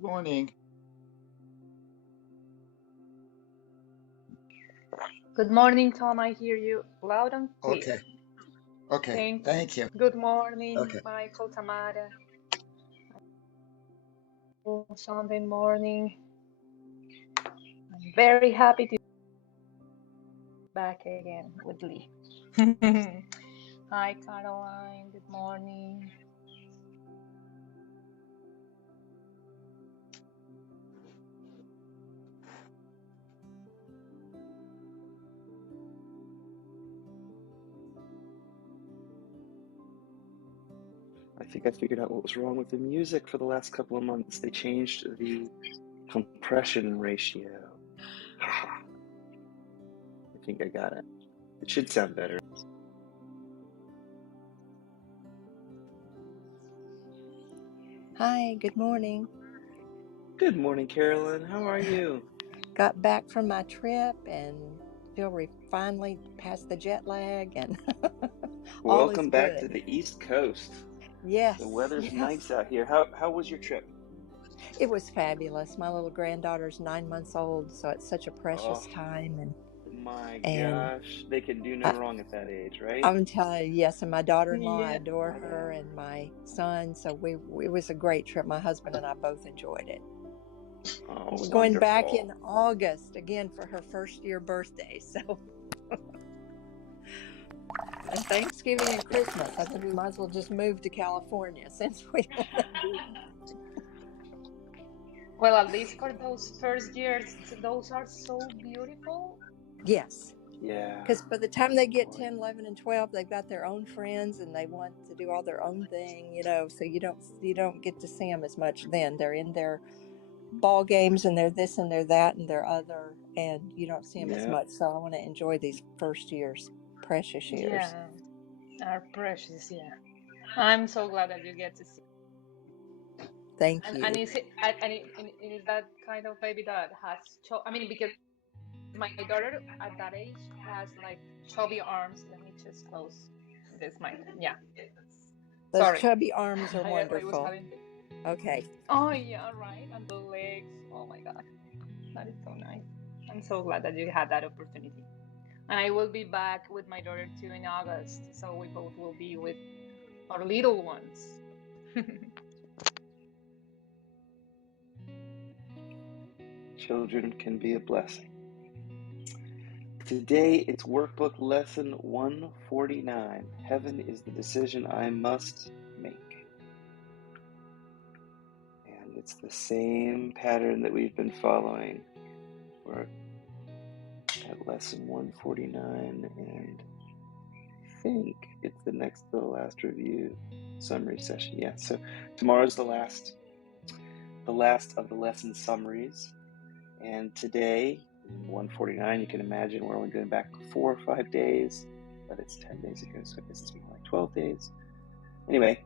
Good morning. Good morning, Tom. I hear you loud and clear. Okay. Okay. Thank you. Thank you. Good morning, Okay. Michael, Tamara. Sunday morning. I'm very happy to be back again with Lee. Hi, Caroline. Good morning. I think I figured out what was wrong with the music for the last couple of months. They changed the compression ratio. I think I got it. It should sound better. Hi, good morning. Good morning, Carolyn. How are you? Got back from my trip and feel we finally passed the jet lag and all is Welcome back to good. the East Coast. The Yes, weather's yes. nice out here. How was your trip? It was fabulous. My little granddaughter's 9 months old, so it's such a precious Oh time my and gosh. They can do no I, wrong at that age, right? I'm telling you, yes, and my daughter-in-law, I Yeah. adore Yeah. her and my son, so it was a great trip. My husband and I both enjoyed it. Oh, We're going back in wonderful. August again for her first year birthday, so and Thanksgiving and Christmas. I think we might as well just move to California since we want to do. Well, at least for those first years, those are so beautiful. Yes, Yeah. because by the time they get Boy. 10, 11, and 12, they've got their own friends and they want to do all their own thing. So you don't get to see them as much then. They're in their ball games and they're this and they're that and they're other, and you don't see them as Yeah. much. So I want to enjoy these first years, precious years. Yeah, are precious. Yeah. I'm so glad that you get to see. Thank And you. is it and is that kind of baby that has I mean, because my daughter at that age has like chubby arms. Let me just close this mic. Yeah. Those Sorry. chubby arms are I was wonderful. having. Okay. Oh yeah, right. And the legs. Oh my God, that is so nice. I'm so glad that you had that opportunity. And I will be back with my daughter too in August, so we both will be with our little ones. Children can be a blessing. Today it's workbook lesson 149. Heaven is the decision I must make. And it's the same pattern that we've been following. We're at lesson 149, and I think it's the last review summary session. Yeah, so tomorrow's the last of the lesson summaries. And today, 149, you can imagine we're only going back 4 or 5 days, but it's 10 days ago, so I guess it's more like 12 days. Anyway,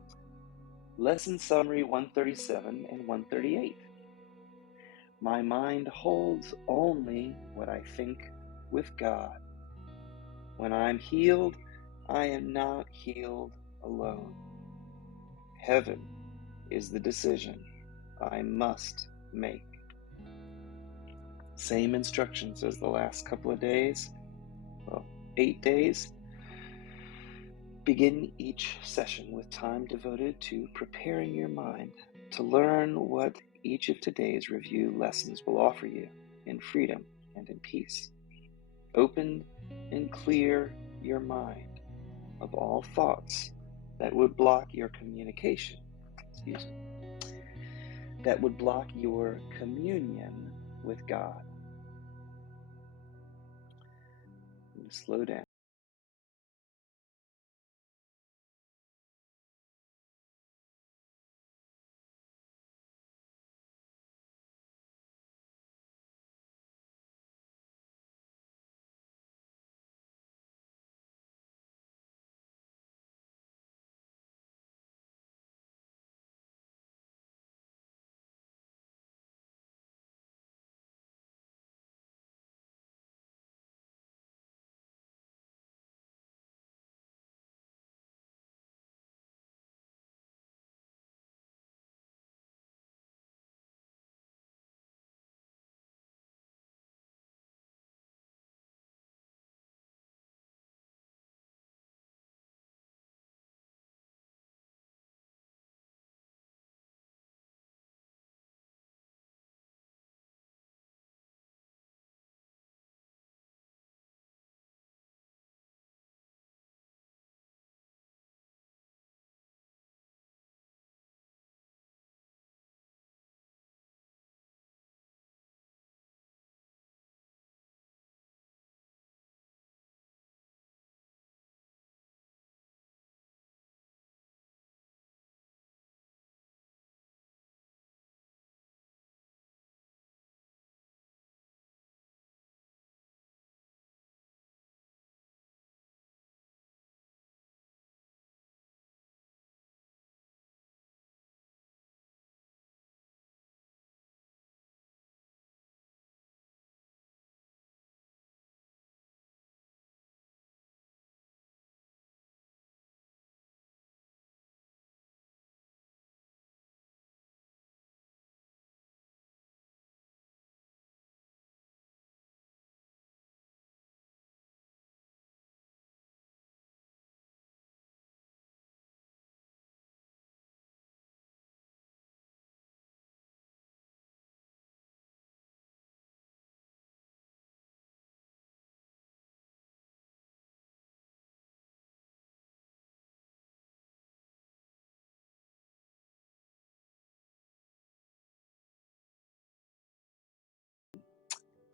lesson summary 137 and 138. My mind holds only what I think with God. When I'm healed, I am not healed alone. Heaven is the decision I must make. Same instructions as the last couple of days. Well, 8 days. Begin each session with time devoted to preparing your mind to learn what each of today's review lessons will offer you in freedom and in peace. Open and clear your mind of all thoughts that would block your communication, that would block your communion with God. Slow down.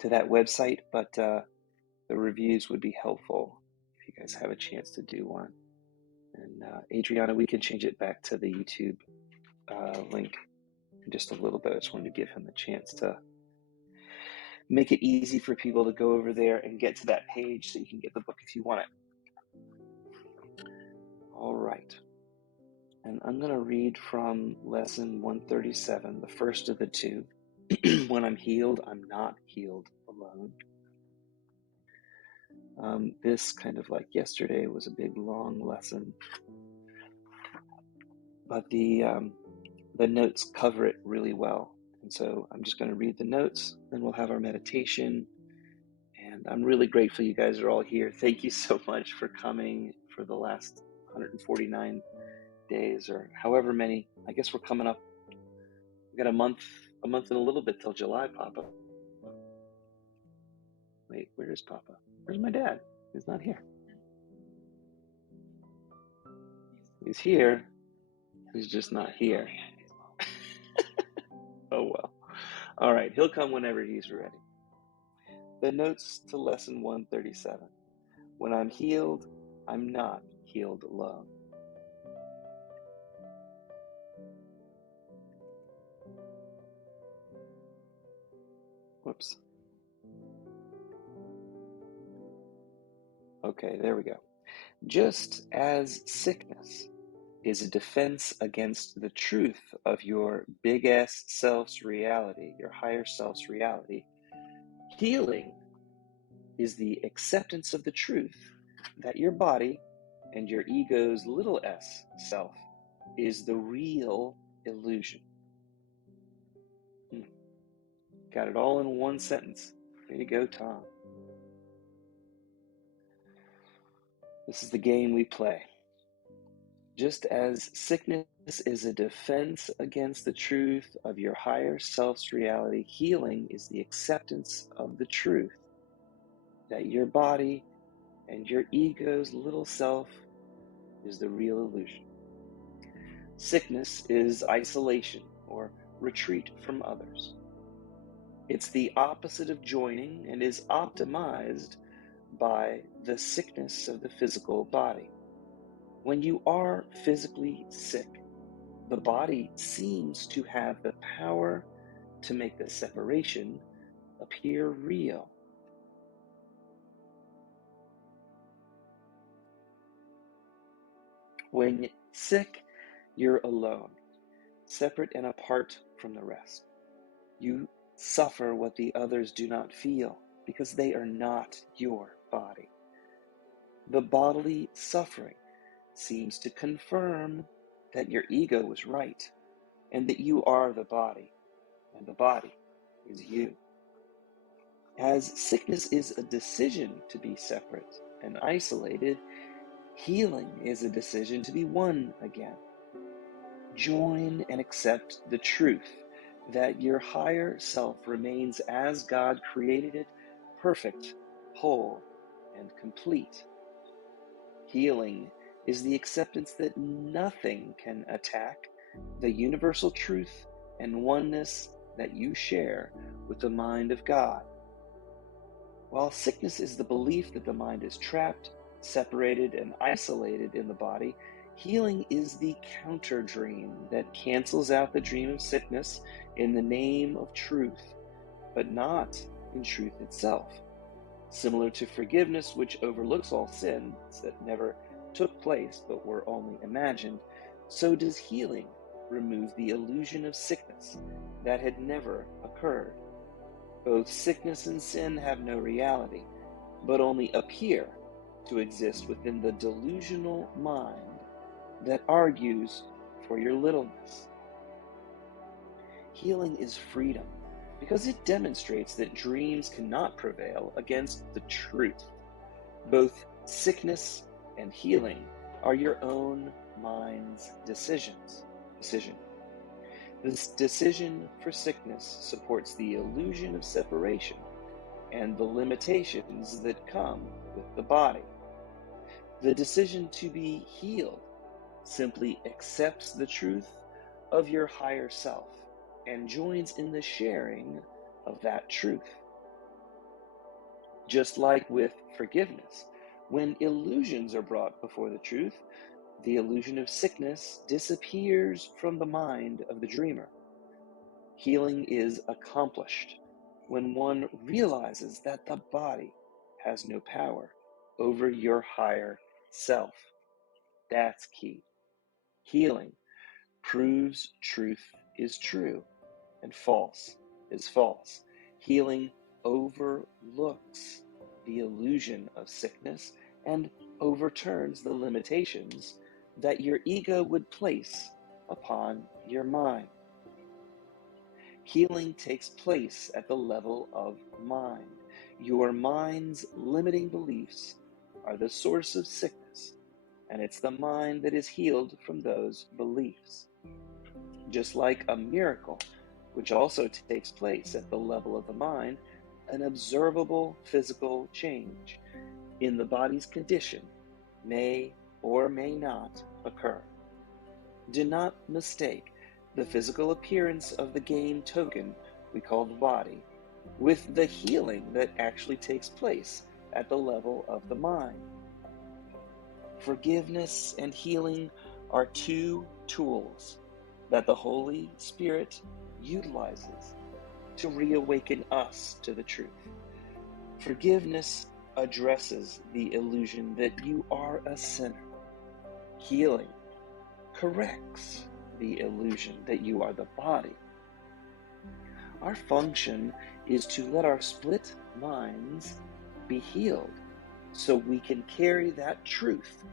to that website, but the reviews would be helpful if you guys have a chance to do one. And Adriana, we can change it back to the YouTube link in just a little bit. I just wanted to give him the chance to make it easy for people to go over there and get to that page so you can get the book if you want it. All right. And I'm going to read from lesson 137, the first of the two. When I'm healed, I'm not healed alone. This, kind of like yesterday, was a big, long lesson. But the notes cover it really well. And so I'm just going to read the notes, then we'll have our meditation. And I'm really grateful you guys are all here. Thank you so much for coming for the last 149 days or however many. I guess we're coming up. We got a month and a little bit till July, Papa. Wait, where is Papa? Where's my dad? He's not here. He's here. He's just not here. Oh well. All right, he'll come whenever he's ready. The notes to lesson 137. When I'm healed, I'm not healed alone. Whoops. Okay, there we go. Just as sickness is a defense against the truth of your big-ass self's reality, your higher self's reality, healing is the acceptance of the truth that your body and your ego's little s self is the real illusion. Got it all in one sentence. Way to go, Tom. This is the game we play. Just as sickness is a defense against the truth of your higher self's reality, healing is the acceptance of the truth that your body and your ego's little self is the real illusion. Sickness is isolation or retreat from others. It's the opposite of joining and is optimized by the sickness of the physical body. When you are physically sick, the body seems to have the power to make the separation appear real. When sick, you're alone, separate and apart from the rest. You suffer what the others do not feel because they are not your body. The bodily suffering seems to confirm that your ego was right and that you are the body and the body is you. As sickness is a decision to be separate and isolated, healing is a decision to be one again. Join and accept the truth that your higher self remains as God created it, perfect, whole, and complete. Healing is the acceptance that nothing can attack the universal truth and oneness that you share with the mind of God. While sickness is the belief that the mind is trapped, separated, and isolated in the body, healing is the counter dream that cancels out the dream of sickness in the name of truth, but not in truth itself. Similar to forgiveness, which overlooks all sins that never took place but were only imagined, so does healing remove the illusion of sickness that had never occurred. Both sickness and sin have no reality, but only appear to exist within the delusional mind that argues for your littleness. Healing is freedom, because it demonstrates that dreams cannot prevail against the truth. Both sickness and healing are your own mind's decision. This decision for sickness supports the illusion of separation and the limitations that come with the body. The decision to be healed simply accepts the truth of your higher self and joins in the sharing of that truth. Just like with forgiveness, when illusions are brought before the truth, the illusion of sickness disappears from the mind of the dreamer. Healing is accomplished when one realizes that the body has no power over your higher self. That's key. Healing proves truth is true and false is false. Healing overlooks the illusion of sickness and overturns the limitations that your ego would place upon your mind. Healing takes place at the level of mind. Your mind's limiting beliefs are the source of sickness, and it's the mind that is healed from those beliefs. Just like a miracle, which also takes place at the level of the mind, an observable physical change in the body's condition may or may not occur. Do not mistake the physical appearance of the game token we call the body with the healing that actually takes place at the level of the mind. Forgiveness and healing are two tools that the Holy Spirit utilizes to reawaken us to the truth. Forgiveness addresses the illusion that you are a sinner. Healing corrects the illusion that you are the body. Our function is to let our split minds be healed so we can carry that truth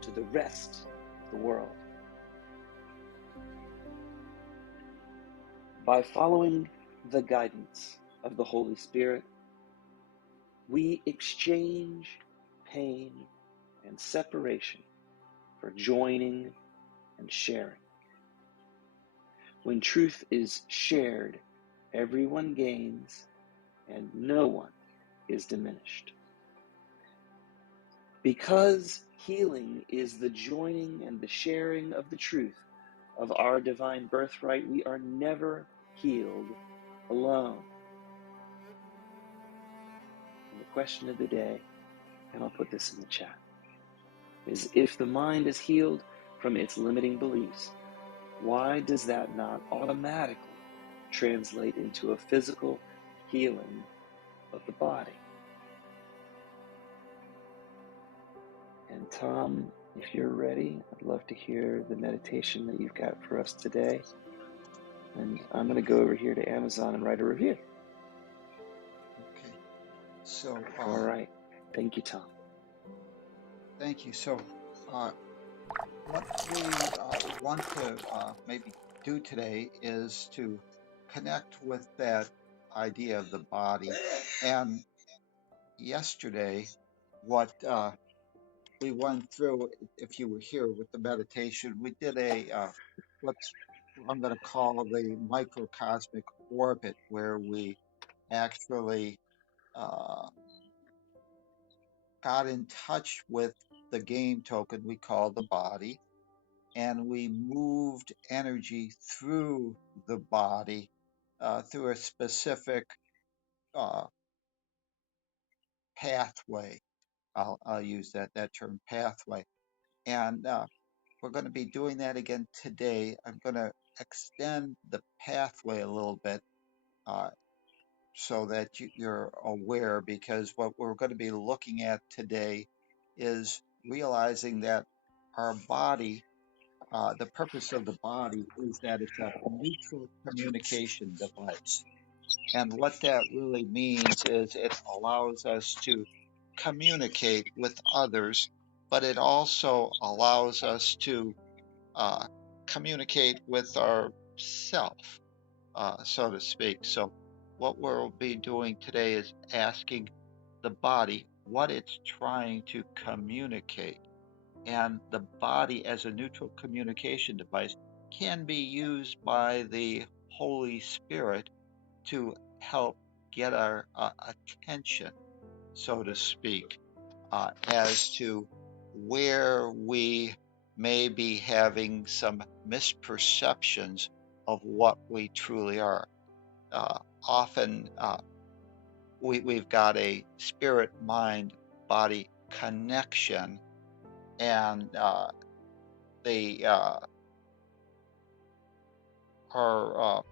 to the rest of the world. By following the guidance of the Holy Spirit, we exchange pain and separation for joining and sharing. When truth is shared, everyone gains and no one is diminished. Because healing is the joining and the sharing of the truth of our divine birthright, we are never healed alone. And the question of the day, and I'll put this in the chat, is if the mind is healed from its limiting beliefs, why does that not automatically translate into a physical healing of the body? And Tom, if you're ready, I'd love to hear the meditation that you've got for us today. And I'm going to go over here to Amazon and write a review. Okay. So, All right. Thank you, Tom. thank you. So, what we want to maybe do today is to connect with that idea of the body. And yesterday, what we went through, if you were here with the meditation, we did what's I'm going to call the microcosmic orbit, where we actually got in touch with the game token we call the body, and we moved energy through the body through a specific pathway. I'll use that term, pathway. And we're going to be doing that again today. I'm going to extend the pathway a little bit so that you're aware, because what we're going to be looking at today is realizing that our body, the purpose of the body is that it's a neutral communication device. And what that really means is it allows us to communicate with others, but it also allows us to communicate with ourself, so to speak. So what we'll be doing today is asking the body what it's trying to communicate. And the body as a neutral communication device can be used by the Holy Spirit to help get our attention, so to speak, as to where we may be having some misperceptions of what we truly are. Often we've got a spirit, mind, body connection, and the our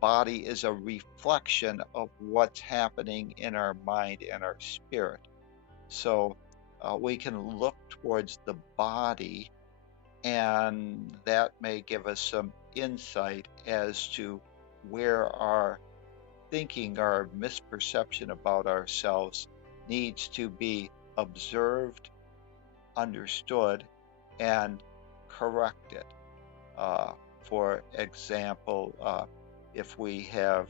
body is a reflection of what's happening in our mind and our spirit. So we can look towards the body, and that may give us some insight as to where our thinking, our misperception about ourselves needs to be observed, understood, and corrected. Uh, for example, if we have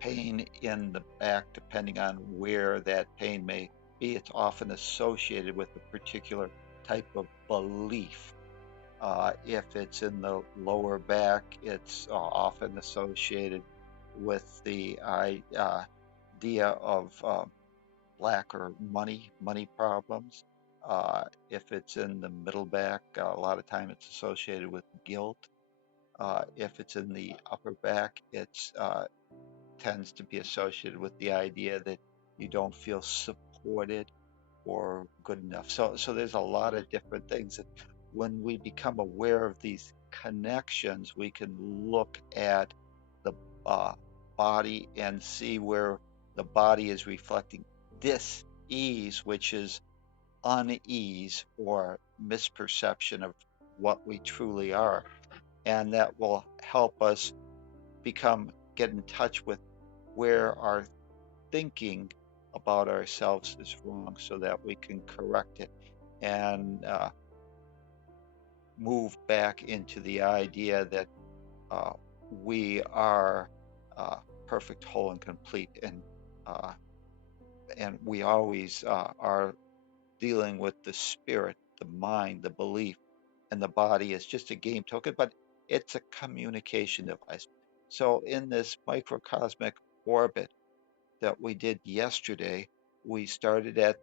pain in the back, depending on where that pain may be, it's often associated with a particular type of belief. If it's in the lower back, it's often associated with the idea of lack or money problems. If it's in the middle back, a lot of time it's associated with guilt. If it's in the upper back, it's tends to be associated with the idea that you don't feel supported or good enough. So there's a lot of different things that when we become aware of these connections, we can look at the uh, body and see where the body is reflecting this ease, which is unease or misperception of what we truly are. And that will help us get in touch with where our thinking about ourselves is wrong so that we can correct it and move back into the idea that uh, we are perfect, whole, and complete, uh, and we always are dealing with the spirit, the mind, the belief, and the body is just a game token, but it's a communication device. So in this microcosmic orbit that we did yesterday, we started at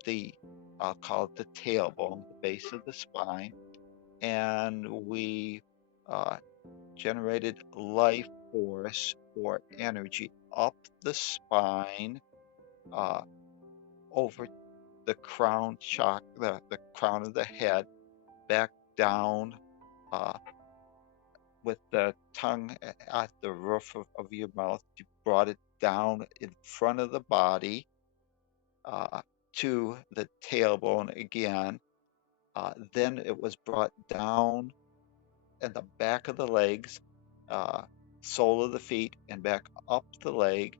I'll call it the tailbone, the base of the spine, and we uh, generated life force or energy up the spine, uh, over the crown chakra, the crown of the head, back down, uh, with the tongue at the roof of your mouth. You brought it down in front of the body, uh, to the tailbone again. Then it was brought down in the back of the legs, uh, sole of the feet, and back up the leg.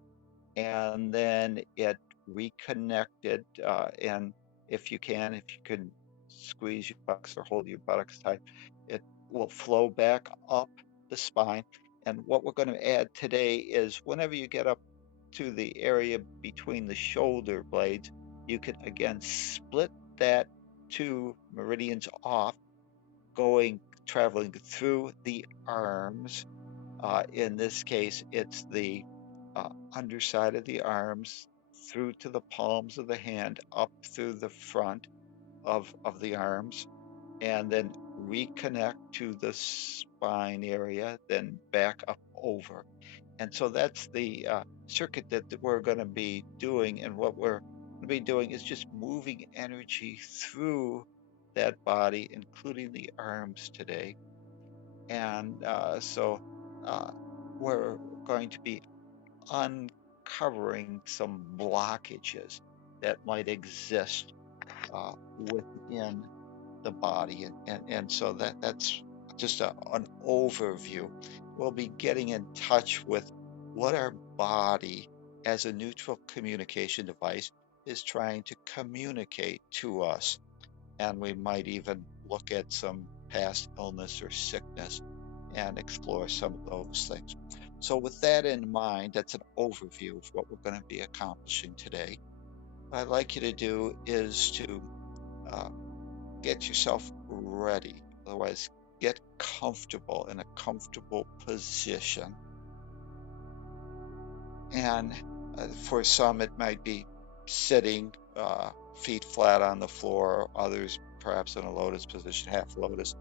And then it reconnected. And if you can squeeze your buttocks or hold your buttocks tight, it will flow back up the spine. And what we're going to add today is whenever you get up to the area between the shoulder blades, you can again split that two meridians off, traveling through the arms. In this case, it's the underside of the arms through to the palms of the hand, up through the front of the arms, and then reconnect to the spine area, then back up over. And so that's the circuit that we're going to be doing. And what we're going to be doing is just moving energy through that body, including the arms today. And so uh, we're going to be uncovering some blockages that might exist within the body. And so that's just an overview. We'll be getting in touch with what our body, as a neutral communication device, is trying to communicate to us. And we might even look at some past illness or sickness and explore some of those things. So, with that in mind, that's an overview of what we're going to be accomplishing today. What I'd like you to do is to uh, get yourself ready. Otherwise, get comfortable in a comfortable position. And for some, it might be sitting, feet flat on the floor, others perhaps in a lotus position, half lotus,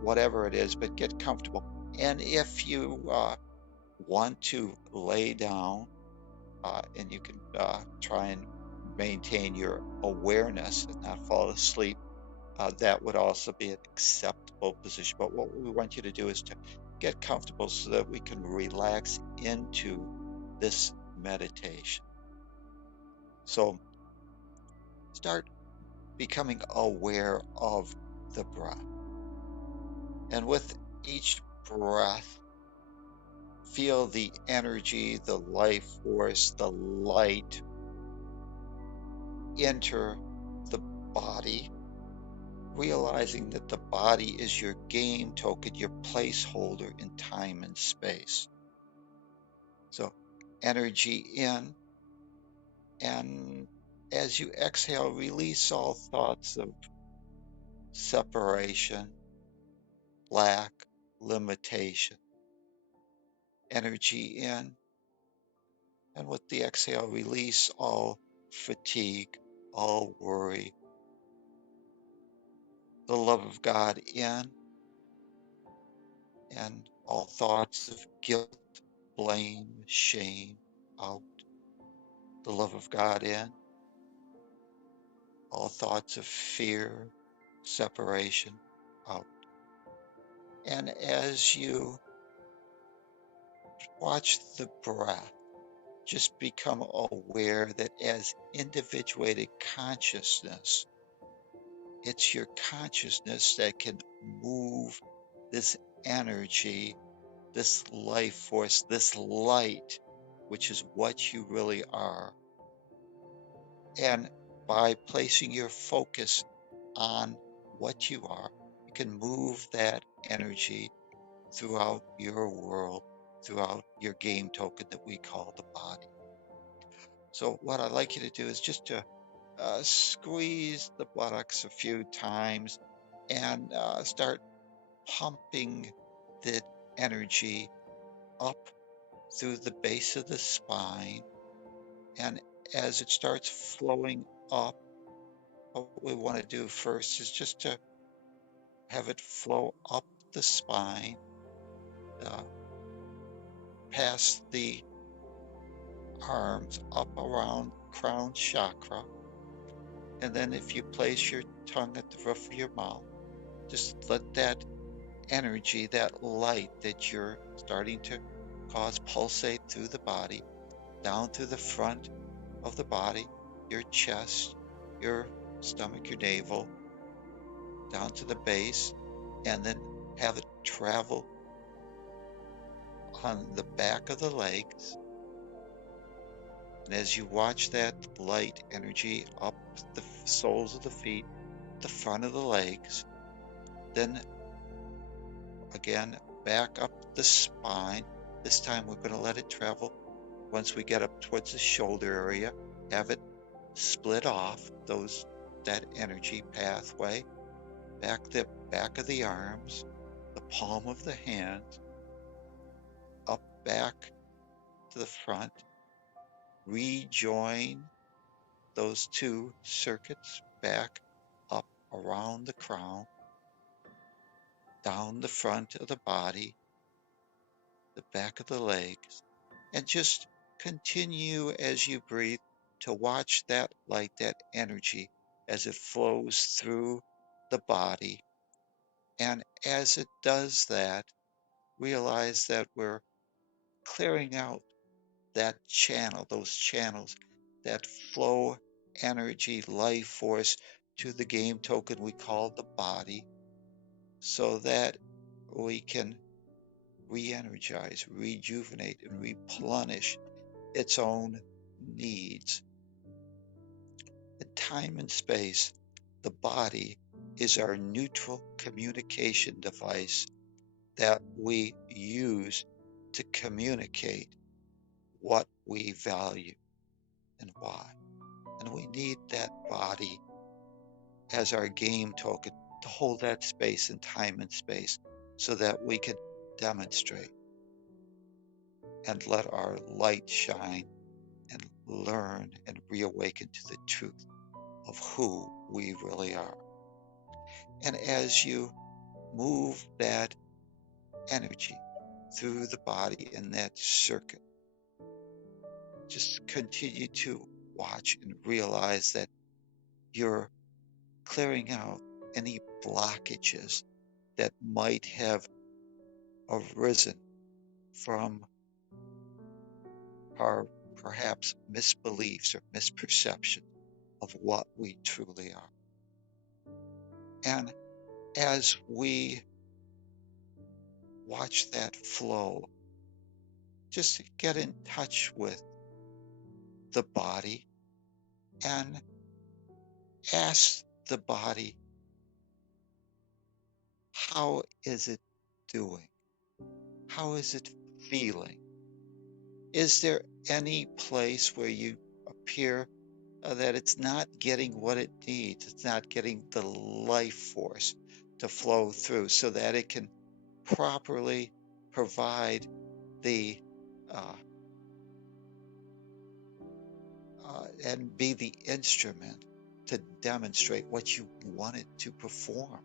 whatever it is, but get comfortable. And if you want to lay down, and you can try and maintain your awareness and not fall asleep. That would also be an acceptable position. But what we want you to do is to get comfortable so that we can relax into this meditation. So start becoming aware of the breath. And with each breath, feel the energy, the life force, the light enter the body, realizing that the body is your game token, your placeholder in time and space. So energy in, and as you exhale, release all thoughts of separation, lack, limitation. Energy in, and with the exhale, release all fatigue, all worry. The love of God in, and all thoughts of guilt, blame, shame out. The love of God in, all thoughts of fear, separation out. And as you watch the breath, just become aware that as individuated consciousness, it's your consciousness that can move this energy, this life force, this light, which is what you really are. And by placing your focus on what you are, you can move that energy throughout your world, throughout your game token that we call the body. So what I'd like you to do is just to squeeze the buttocks a few times and start pumping the energy up through the base of the spine. And as it starts flowing up, what we want to do first is just to have it flow up the spine, uh, past the arms, up around crown chakra. And then if you place your tongue at the roof of your mouth, just let that energy, that light that you're starting to cause pulsate through the body, down through the front of the body, your chest, your stomach, your navel, down to the base, and then have it travel on the back of the legs. And as you watch that light energy up the soles of the feet, the front of the legs, then again back up the spine. This time we're going to let it travel. Once we get up towards the shoulder area, have it split off that energy pathway, the back of the arms, the palm of the hand, up back to the front, rejoin those two circuits back up around the crown, down the front of the body, the back of the legs, and just continue as you breathe to watch that light, that energy, as it flows through the body. And as it does that, realize that we're clearing out that channel, those channels, that flow energy, life force to the game token we call the body, so that we can re-energize, rejuvenate, and replenish its own needs. In time and space, the body is our neutral communication device that we use to communicate what we value and why. And we need that body as our game token to hold that space in time and space so that we can demonstrate and let our light shine and learn and reawaken to the truth of who we really are. And as you move that energy through the body in that circuit, just continue to watch and realize that you're clearing out any blockages that might have arisen from our perhaps misbeliefs or misperception of what we truly are. And as we watch that flow, just get in touch with the body and ask the body, how is it doing? How is it feeling? Is there any place where you appear that it's not getting what it needs? It's not getting the life force to flow through so that it can properly provide the uh, and be the instrument to demonstrate what you want it to perform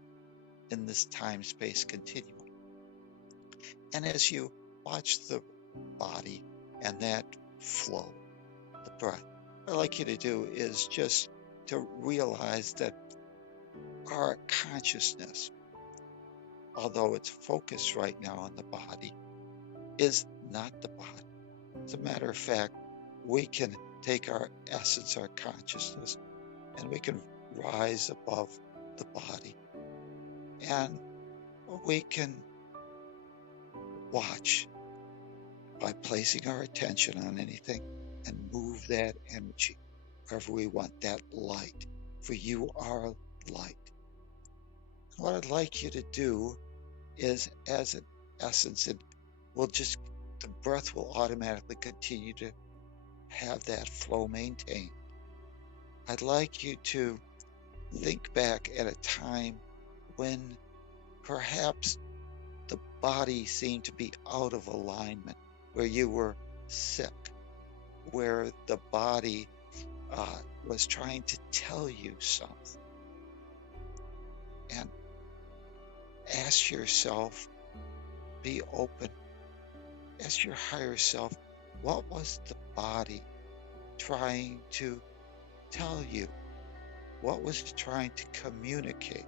in this time-space continuum. And as you watch the body and that flow, the breath, what I'd like you to do is just to realize that our consciousness, although it's focused right now on the body, is not the body. As a matter of fact, we can take our essence, our consciousness, and we can rise above the body. And we can watch by placing our attention on anything and move that energy wherever we want, that light. For you are light. What I'd like you to do is, as an essence, the breath will automatically continue to have that flow maintained. I'd like you to think back at a time when perhaps the body seemed to be out of alignment, where you were sick, where the body was trying to tell you something. And ask yourself, be open, ask your higher self, what was the body trying to tell you? What was it trying to communicate?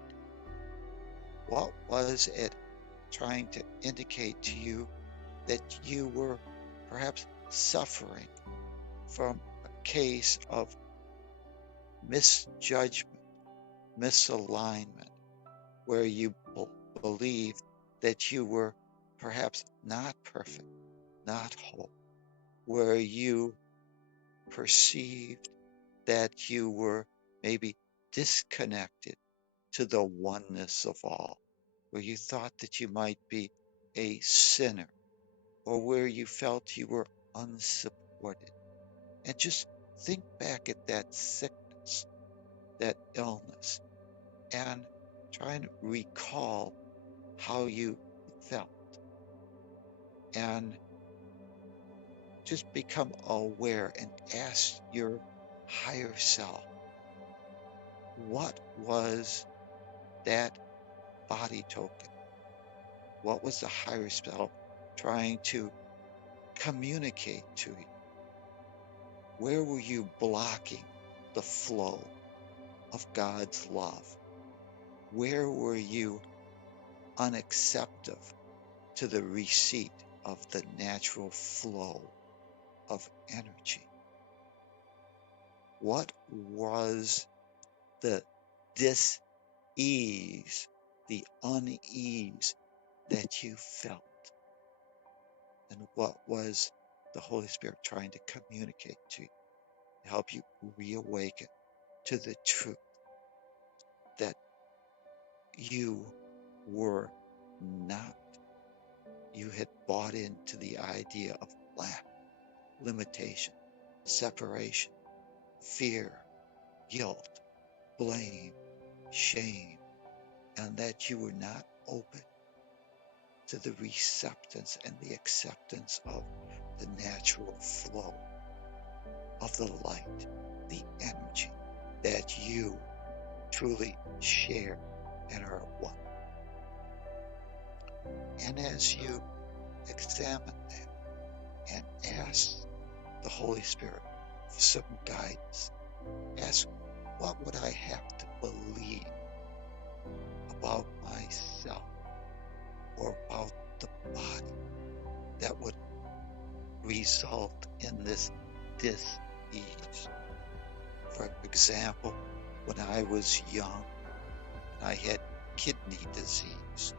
What was it trying to indicate to you that you were perhaps suffering from a case of misjudgment, misalignment, where you believed that you were perhaps not perfect, not whole, where you perceived that you were maybe disconnected to the oneness of all, where you thought that you might be a sinner, or where you felt you were unsupported. And just think back at that sickness, that illness, and try and recall how you felt. And just become aware and ask your higher self, what was that body token? What was the higher self trying to communicate to you? Where were you blocking the flow of God's love? Where were you unacceptive to the receipt of the natural flow of energy? What was the dis-ease, the unease that you felt? And what was the Holy Spirit trying to communicate to you to help you reawaken to the truth that you were not? You had bought into the idea of lack, limitation, separation, fear, guilt, blame, shame, and that you were not open to the receptance and the acceptance of the natural flow of the light, the energy that you truly share and are one. And as you examine that and ask the Holy Spirit for some guidance. Ask, what would I have to believe about myself or about the body that would result in this dis-ease? For example, when I was young and I had kidney disease,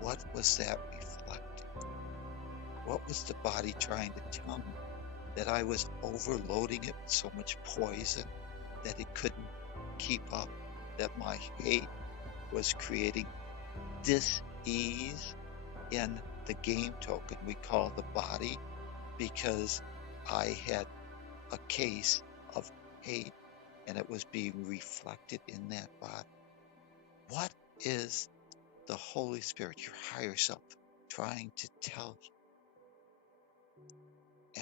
what was that reflecting? What was the body trying to tell me? That I was overloading it with so much poison that it couldn't keep up, that my hate was creating dis-ease in the game token we call the body, because I had a case of hate and it was being reflected in that body. What is the Holy Spirit, your higher self, trying to tell you?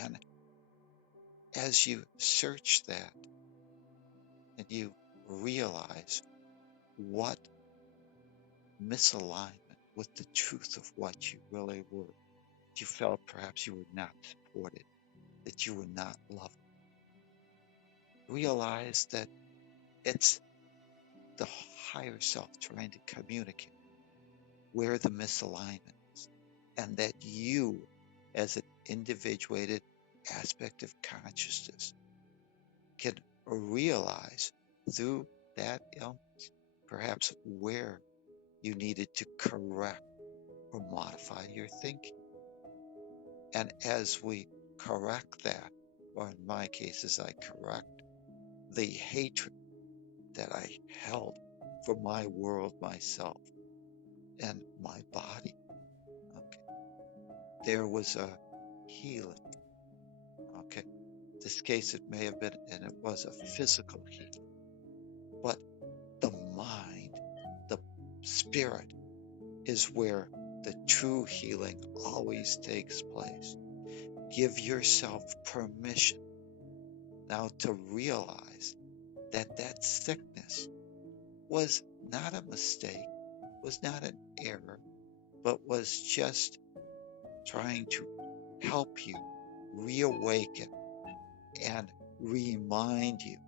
And as you search that and you realize what misalignment with the truth of what you really were, you felt perhaps you were not supported, that you were not loved, realize that it's the higher self trying to communicate where the misalignment is, and that you, as an individuated aspect of consciousness, can realize through that illness perhaps where you needed to correct or modify your thinking. And as we correct that, or in my cases, I correct the hatred that I held for my world, myself, and my body. Okay. There was a healing. Okay. This case, it may have been, and it was a physical healing, but the mind, the spirit is where the true healing always takes place. Give yourself permission now to realize that that sickness was not a mistake, was not an error, but was just trying to help you reawaken and remind you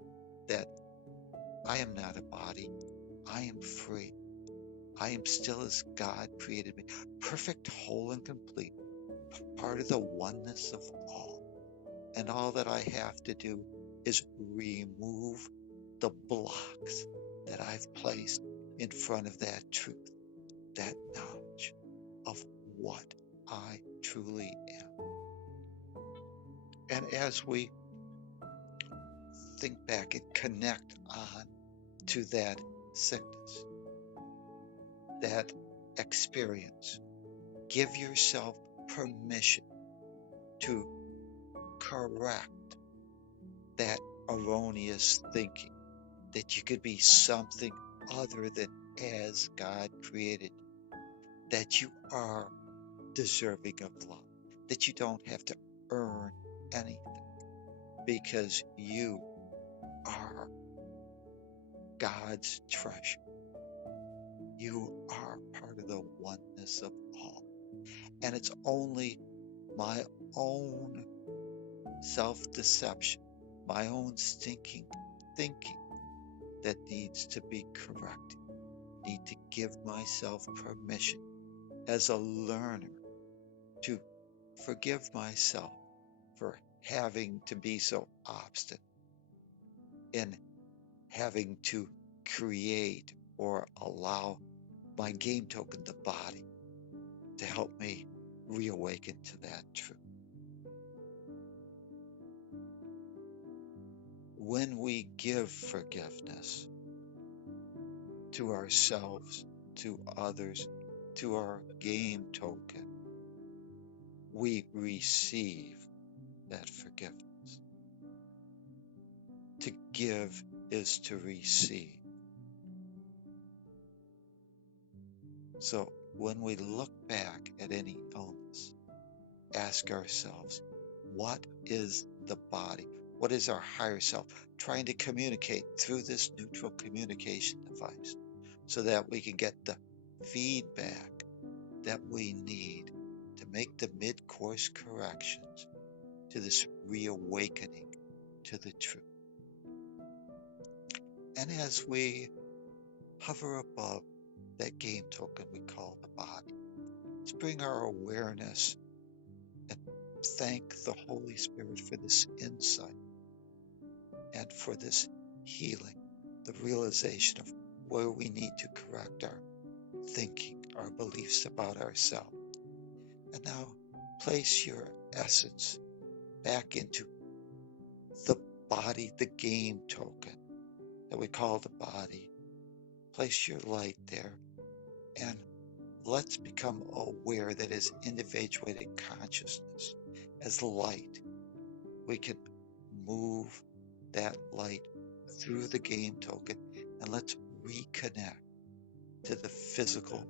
that I am not a body. I am free. I am still as God created me, perfect, whole, and complete, part of the oneness of all. And all that I have to do is remove the blocks that I've placed in front of that truth, that knowledge of what I truly am. And as we think back and connect on to that sickness, that experience, give yourself permission to correct that erroneous thinking that you could be something other than as God created, that you are deserving of love, that you don't have to earn anything because you are God's treasure. You are part of the oneness of all. And it's only my own self-deception, my own stinking thinking that needs to be corrected. I need to give myself permission as a learner to forgive myself for having to be so obstinate in having to create or allow my game token, the body, to help me reawaken to that truth. When we give forgiveness to ourselves, to others, to our game token, we receive that forgiveness. To give is to receive. So when we look back at any illness, ask ourselves, what is the body? What is our higher self trying to communicate through this neutral communication device so that we can get the feedback that we need to make the mid-course corrections to this reawakening to the truth. And as we hover above that game token we call the body, let's bring our awareness and thank the Holy Spirit for this insight and for this healing, the realization of where we need to correct our thinking, our beliefs about ourselves. And now place your essence back into the body, the game token that we call the body. Place your light there and let's become aware that as individuated consciousness, as light, we can move that light through the game token and let's reconnect to the physical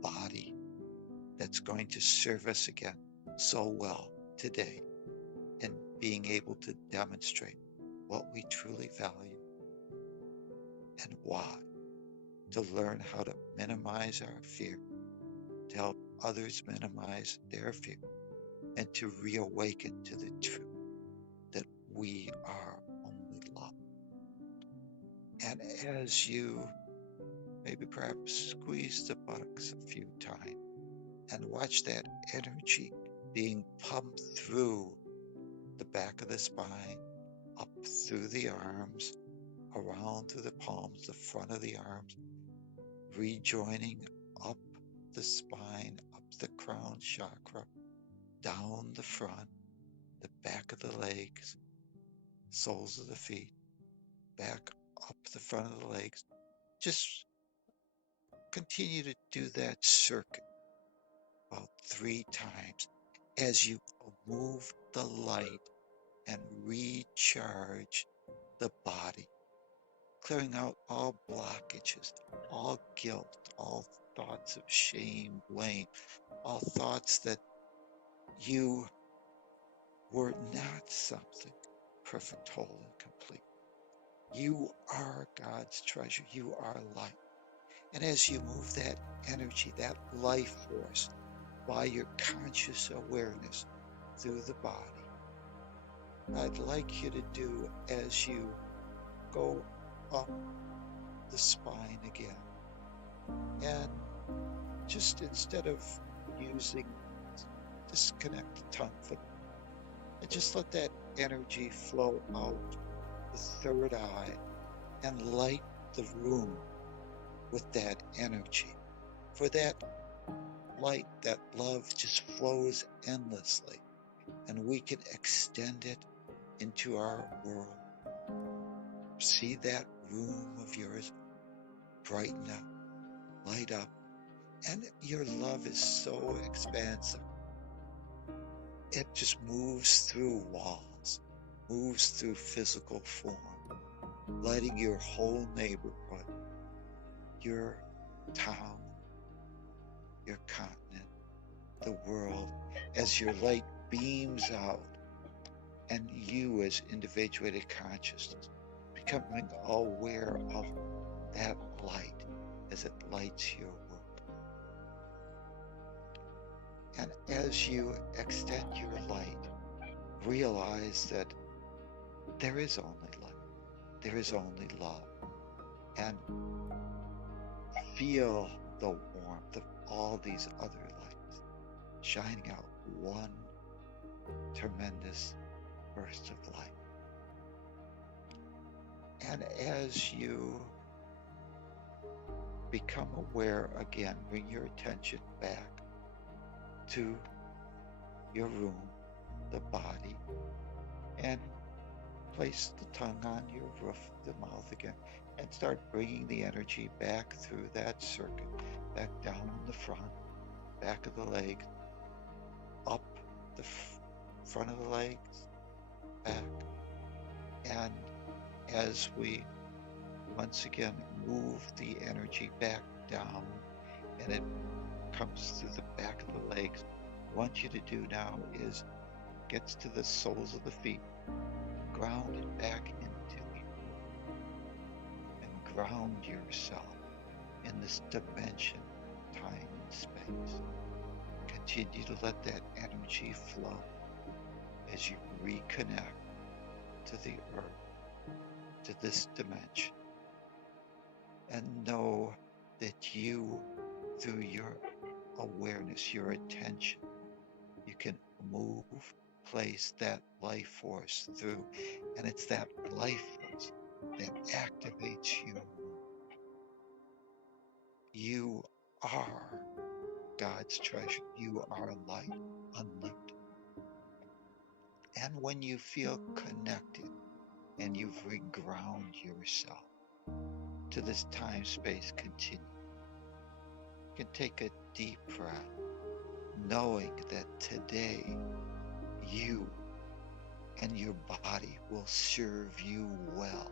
body that's going to serve us again so well today in being able to demonstrate what we truly value and why, to learn how to minimize our fear, to help others minimize their fear, and to reawaken to the truth that we are only love. And as you maybe perhaps squeeze the buttocks a few times and watch that energy being pumped through the back of the spine, up through the arms, around through the palms, the front of the arms, rejoining up the spine, up the crown chakra, down the front, the back of the legs, soles of the feet, back up the front of the legs. Just continue to do that circuit about 3 times as you move the light and recharge the body, clearing out all blockages, all guilt, all thoughts of shame, blame, all thoughts that you were not something perfect, whole, and complete. You are God's treasure. You are light. And as you move that energy, that life force, by your conscious awareness through the body, I'd like you to do as you go up the spine again. And just instead of using, disconnect the tongue for them, and just let that energy flow out the third eye and light the room with that energy. For that light, that love just flows endlessly, and we can extend it into our world. See that room of yours brighten up, light up, and your love is so expansive. It just moves through walls, moves through physical form, lighting your whole neighborhood, your town, your continent, the world, as your light beams out, and you as individuated consciousness becoming aware of that light as it lights your world. And as you extend your light, realize that there is only light, there is only love, and feel the warmth of all these other lights shining out one tremendous burst of light. And as you become aware again, bring your attention back to your room, the body, and place the tongue on your roof, the mouth again, and start bringing the energy back through that circuit, back down the front, back of the legs, up the front of the legs, back. And as we once again move the energy back down and it comes through the back of the legs, what I want you to do now is gets to the soles of the feet, ground it back into the earth, and ground yourself in this dimension, time, and space. Continue to let that energy flow as you reconnect to the earth, to this dimension, and know that you, through your awareness, your attention, you can move, place that life force through. And it's that life force that activates you. You are God's treasure. You are light, unlimited. And when you feel connected and you've reground yourself to this time space continuum, you can take a deep breath, knowing that today you and your body will serve you well,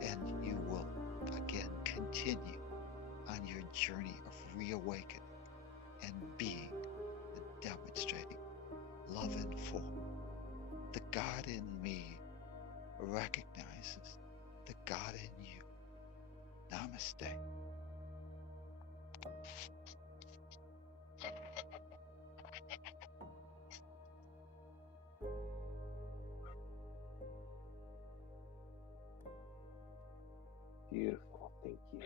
and you will again continue on your journey of reawakening and being and demonstrating love in full. The God in me recognizes the God in you. Namaste. Beautiful. Thank you.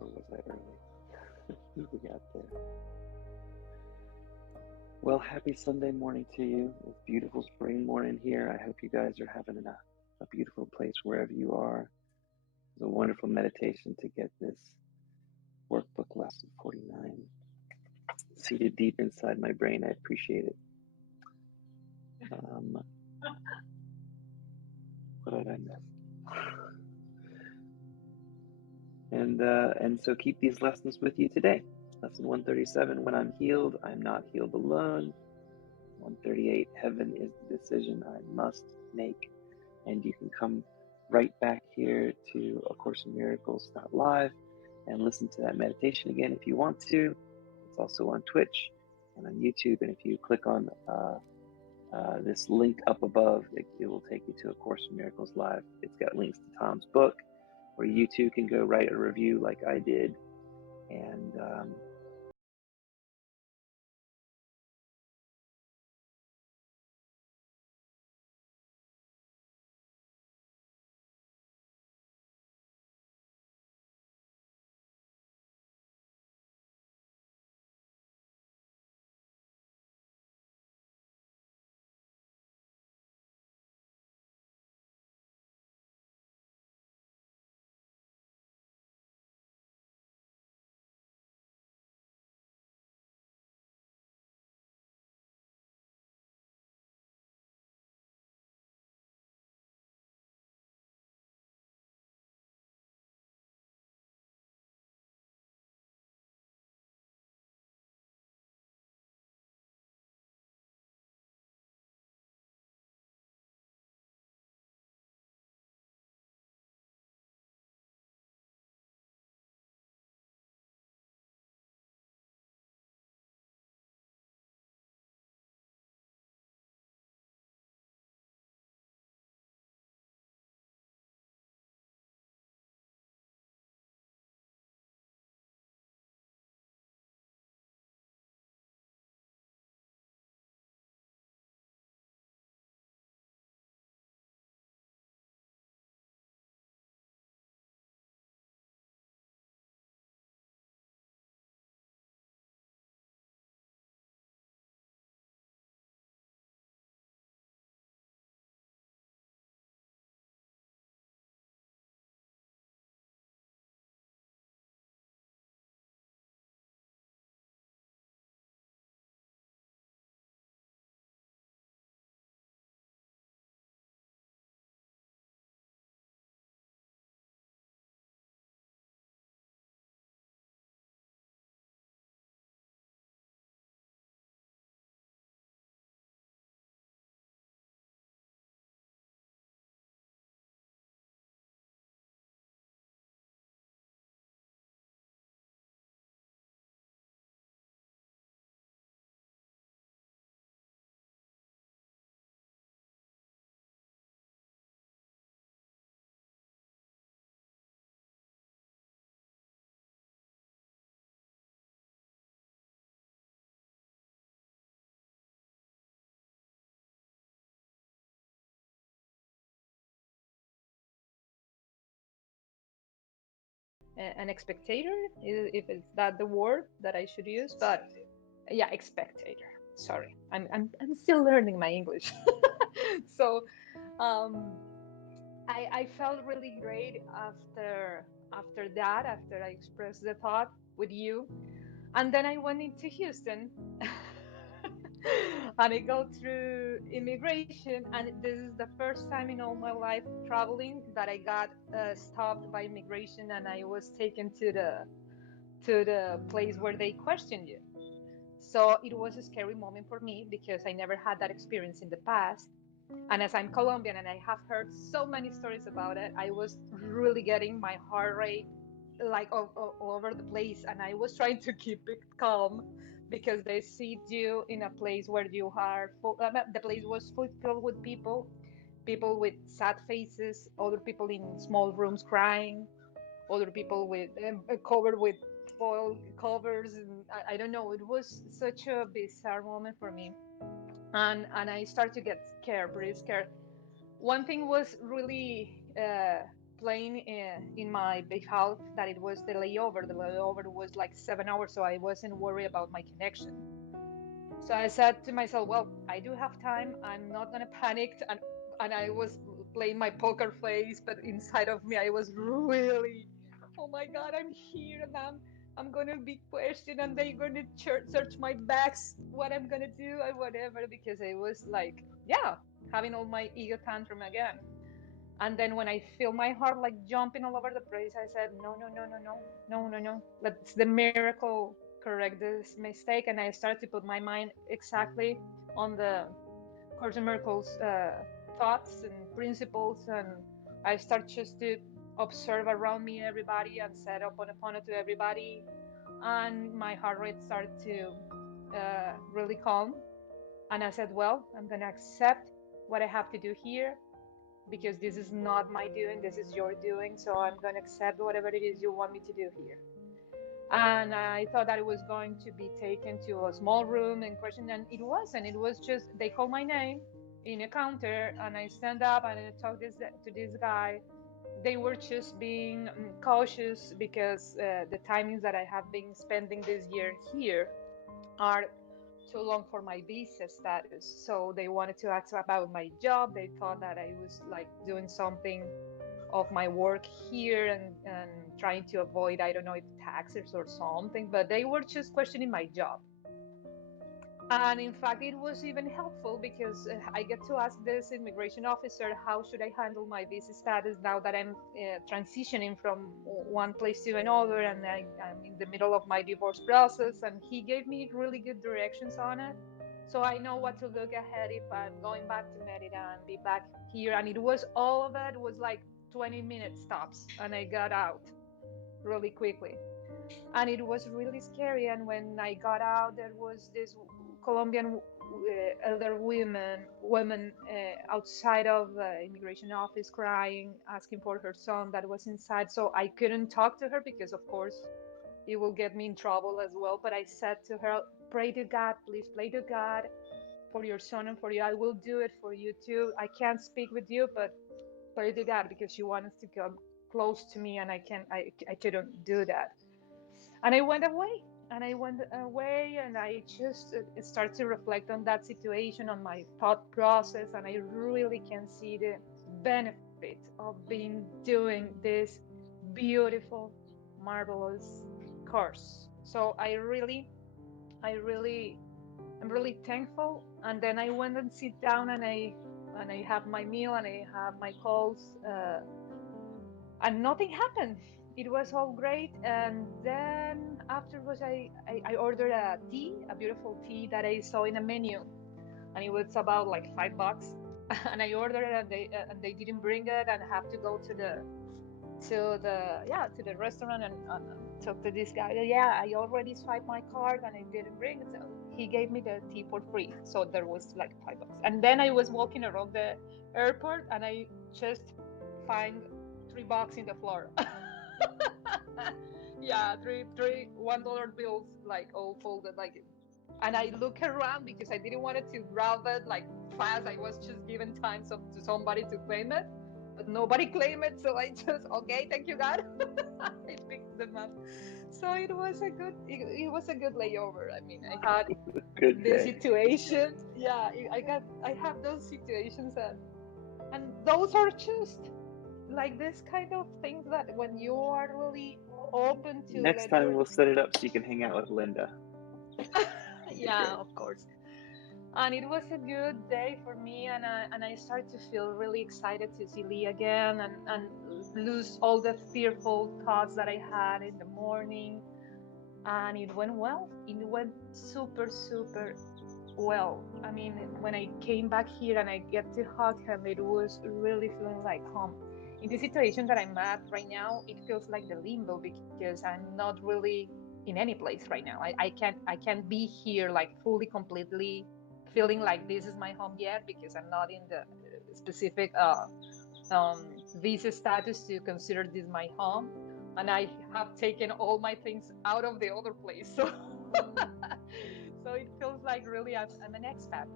Or was I early? Who we got there? Well, happy Sunday morning to you. It's beautiful spring morning here. I hope you guys are having a beautiful place wherever you are. It's a wonderful meditation to get this workbook lesson 49 seated deep inside my brain. I appreciate it. What did I miss? And so keep these lessons with you today. Lesson 137, when I'm healed, I'm not healed alone. 138, heaven is the decision I must make. And you can come right back here to A Course in Miracles live and listen to that meditation again if you want to. It's also on Twitch and on YouTube. And if you click on this link up above, it will take you to A Course in Miracles Live. It's got links to Tom's book, where you too can go write a review like I did. And an expectator, if it's that the word that I should use, but yeah, expectator. Sorry, I'm still learning my English. So um, I felt really great after that, after I expressed the thought with you, and then I went into Houston. And I go through immigration, and this is the first time in all my life traveling that I got stopped by immigration, and I was taken to the place where they question you. So it was a scary moment for me because I never had that experience in the past. And as I'm Colombian and I have heard so many stories about it, I was really getting my heart rate like all over the place. And I was trying to keep it calm because they see you in a place where you are full, the place was full filled with people with sad faces, other people in small rooms crying, other people with covered with foil covers. And I don't know, it was such a bizarre moment for me. And I started to get scared, pretty scared. One thing was really playing in my behalf, that it was the layover. The layover was like 7 hours, so I wasn't worried about my connection. So I said to myself, well, I do have time. I'm not gonna panic. And I was playing my poker face, but inside of me, I was really, oh my God, I'm here and I'm gonna be questioned and they're gonna search my bags, what I'm gonna do or whatever, because I was like, yeah, having all my ego tantrum again. And then when I feel my heart like jumping all over the place, I said, no, no, no, no, no, no, no, no. Let's the miracle correct this mistake. And I started to put my mind exactly on the Course in Miracles thoughts and principles. And I start just to observe around me everybody and set up on a Ho'oponopono to everybody. And my heart rate started to really calm. And I said, well, I'm going to accept what I have to do here because this is not my doing, this is your doing. So I'm going to accept whatever it is you want me to do here. And I thought that it was going to be taken to a small room and questioned, and it wasn't. It was just they called my name in a counter, and I stand up and I talk to this guy. They were just being cautious because the timings that I have been spending this year here are too long for my visa status. So they wanted to ask about my job. They thought that I was like doing something of my work here and trying to avoid, I don't know, if taxes or something, but they were just questioning my job. And in fact, it was even helpful because I get to ask this immigration officer, how should I handle my visa status now that I'm transitioning from one place to another, and I'm in the middle of my divorce process. And he gave me really good directions on it. So I know what to look ahead if I'm going back to Merida and be back here. And it was all of it was like 20-minute stops, and I got out really quickly, and it was really scary. And when I got out, there was this Colombian elder woman outside of the immigration office crying, asking for her son that was inside. So I couldn't talk to her because, of course, it will get me in trouble as well. But I said to her, pray to God, please pray to God for your son and for you. I will do it for you too. I can't speak with you, but pray to God because she wants to come close to me, and I couldn't do that. And I went away, and I just started to reflect on that situation, on my thought process. And I really can see the benefit of being doing this beautiful, marvelous course. So I'm really thankful. And then I went and sit down, and I have my meal and I have my calls, and nothing happened. It was all great. And then afterwards, I ordered a tea, a beautiful tea that I saw in a menu, and it was about like $5. And I ordered it, and they didn't bring it, and I have to go to the restaurant and talk to this guy. Yeah, I already swiped my card and I didn't bring it. So he gave me the tea for free. So there was like $5. And then I was walking around the airport, and I just find $3 in the floor. Yeah, three $1 bills, like all folded, like. And I look around because I didn't want it to grab it like fast. I was just giving time to somebody to claim it. but nobody claimed it. So I just, okay, thank you, God. I picked them up. So it was a good layover. I mean, I had Good the day. situation. Yeah, I have those situations, and those are just like this kind of things that when you are really open to Next let time your we'll set it up so you can hang out with Linda. That'd be yeah, great. of course. And it was a good day for me, and I started to feel really excited to see Lee again, and lose all the fearful thoughts that I had in the morning. And it went well. It went super, super well. I mean, when I came back here and I get to hug him, it was really feeling like home. In the situation that I'm at right now, it feels like the limbo because I'm not really in any place right now. I can't be here like fully, completely feeling like this is my home yet, because I'm not in the specific visa status to consider this my home, and I have taken all my things out of the other place. So so it feels like really I'm an expat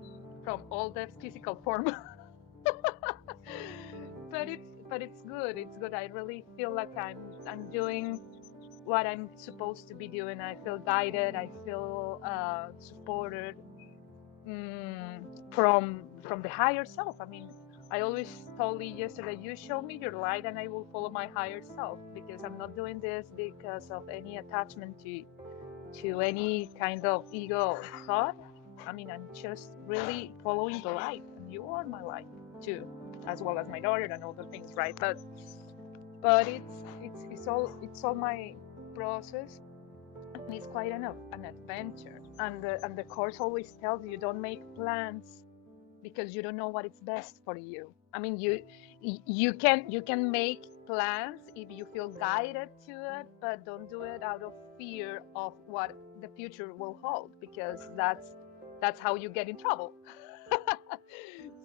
from all the physical form. But it's good. It's good. I really feel like I'm doing what I'm supposed to be doing. I feel guided. I feel supported, from the higher self. I mean, I always told you yesterday, you show me your light and I will follow my higher self, because I'm not doing this because of any attachment to any kind of ego thought. I mean, I'm just really following the light, and you are my light too, as well as my daughter and all the things, right? But it's all my process, and it's quite an adventure. And the course always tells you, don't make plans because you don't know what is best for you. I mean, you can make plans if you feel guided to it, but don't do it out of fear of what the future will hold, because that's how you get in trouble.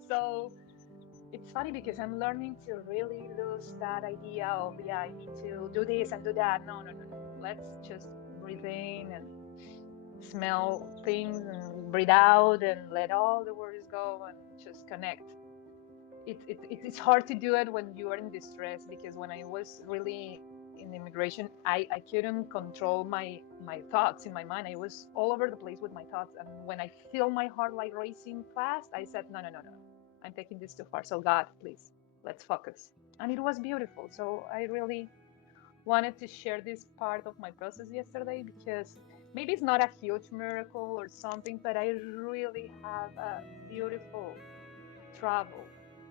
So it's funny because I'm learning to really lose that idea of, yeah, I need to do this and do that. No, no, no, no. Let's just breathe in and smell things and breathe out and let all the worries go and just connect. It's hard to do it when you are in distress, because when I was really in immigration, I couldn't control my thoughts in my mind. I was all over the place with my thoughts, and when I feel my heart like racing fast, I said, no, no, no, no, I'm taking this too far. So God, please, let's focus. And it was beautiful. So I really wanted to share this part of my process yesterday, because maybe it's not a huge miracle or something, but I really have a beautiful travel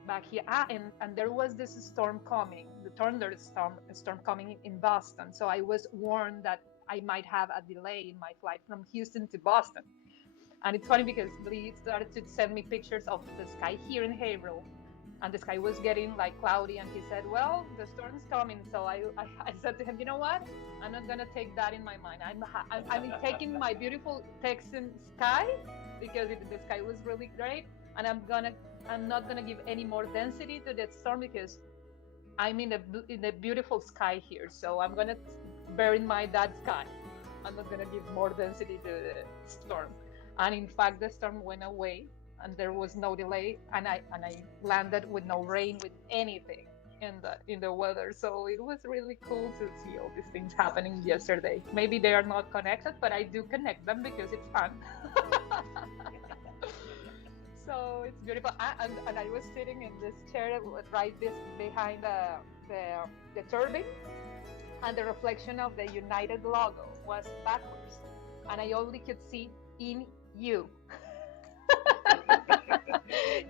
back here. And there was this storm coming, the thunderstorm coming in Boston. So I was warned that I might have a delay in my flight from Houston to Boston. And it's funny because Lee started to send me pictures of the sky here in Haverhill, and the sky was getting like cloudy, and he said, well, the storm's coming. So I said to him, you know what, I'm not gonna take that in my mind. I'm taking my beautiful Texan sky, because the sky was really great, and I'm not gonna give any more density to that storm, because I'm in the beautiful sky here. So I'm gonna bear in mind that sky. I'm not gonna give more density to the storm. And in fact, the storm went away, and there was no delay, and I landed with no rain, with anything in the weather. So it was really cool to see all these things happening yesterday. Maybe they are not connected, but I do connect them because it's fun. So it's beautiful. And I was sitting in this chair right this behind the turbine, and the reflection of the United logo was backwards, and I only could see in you.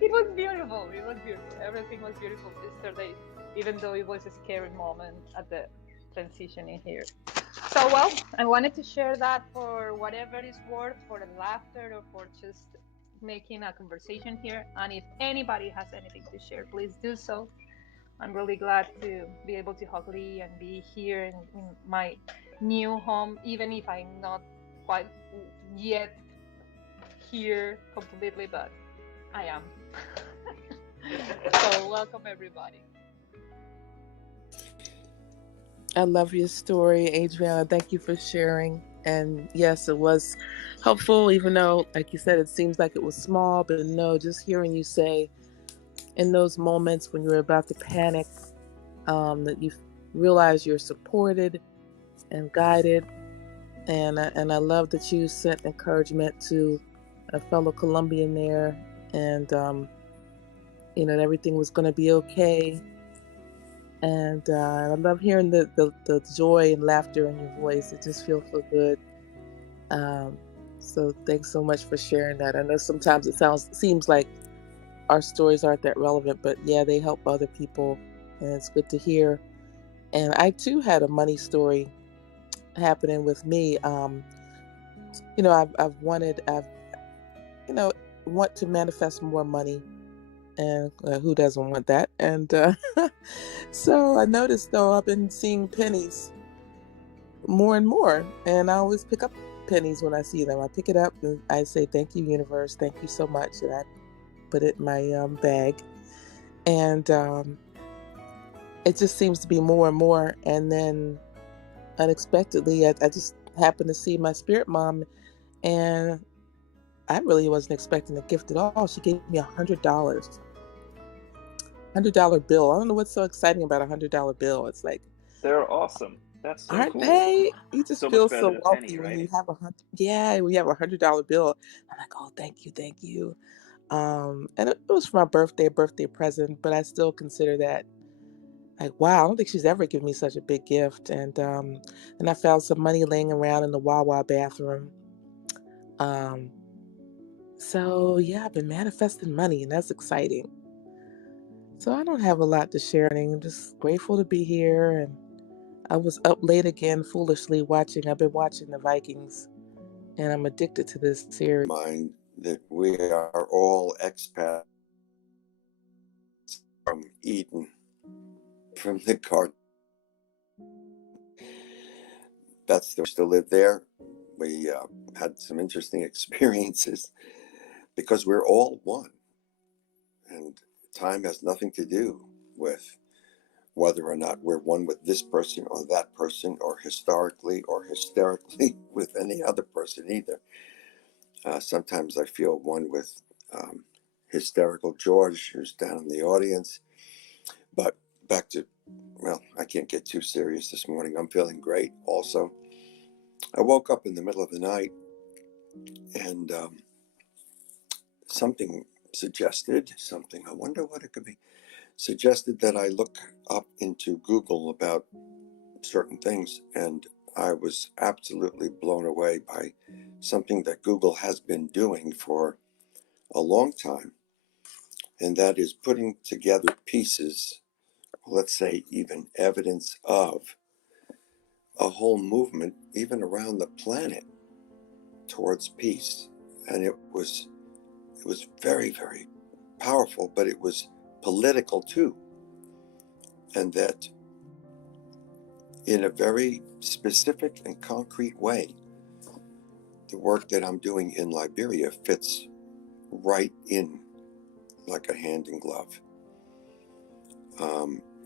It was beautiful. It was beautiful. Everything was beautiful yesterday, even though it was a scary moment at the transition in here. So, well, I wanted to share that for whatever it's worth, for the laughter, or for just making a conversation here. And if anybody has anything to share, please do so. I'm really glad to be able to hug Lee and be here in my new home, even if I'm not quite yet here completely, but I am. So welcome everybody. I love your story, Adriana. Thank you for sharing. And yes, it was helpful, even though, like you said, it seems like it was small, but no, just hearing you say in those moments when you're about to panic, that you realize you're supported and guided. And I love that you sent encouragement to a fellow Colombian there, and that everything was going to be okay. And I love hearing the joy and laughter in your voice. It just feels so good. Um, so thanks so much for sharing that. I know sometimes seems like our stories aren't that relevant, but yeah, they help other people, and it's good to hear. And I too had a money story happening with me. I've you know want to manifest more money, and who doesn't want that? And so I noticed though I've been seeing pennies more and more, and I always pick up pennies when I see them. I pick it up and I say, "Thank you, universe. Thank you so much," and I put it in my bag. And it just seems to be more and more. And then unexpectedly, I just happened to see my spirit mom, and I really wasn't expecting a gift at all. She gave me $100 bill. I don't know what's so exciting about $100 bill. It's like, They're awesome. That's so aren't cool. they? You just So much feel better than so a penny, wealthy when right? you have yeah, when you have $100 bill. I'm like, oh, thank you. And it was for my birthday present, but I still consider that like, wow, I don't think she's ever given me such a big gift. And I found some money laying around in the Wawa bathroom. Um, so yeah, I've been manifesting money, and that's exciting. So I don't have a lot to share. I'm just grateful to be here. And I was up late again, foolishly watching. I've been watching the Vikings, and I'm addicted to this series. Mind that we are all expats from Eden, from the garden. That's the we still live there. We had some interesting experiences because we're all one, and time has nothing to do with whether or not we're one with this person or that person, or historically or hysterically with any other person either. Sometimes I feel one with hysterical George, who's down in the audience. But back to, well, I can't get too serious this morning. I'm feeling great also. I woke up in the middle of the night, and something I wonder what it could be, suggested that I look up into Google about certain things. And I was absolutely blown away by something that Google has been doing for a long time. And that is putting together pieces, let's say even evidence of a whole movement, even around the planet, towards peace. And it was very, very powerful, but it was political too. And that in a very specific and concrete way, the work that I'm doing in Liberia fits right in like a hand in glove.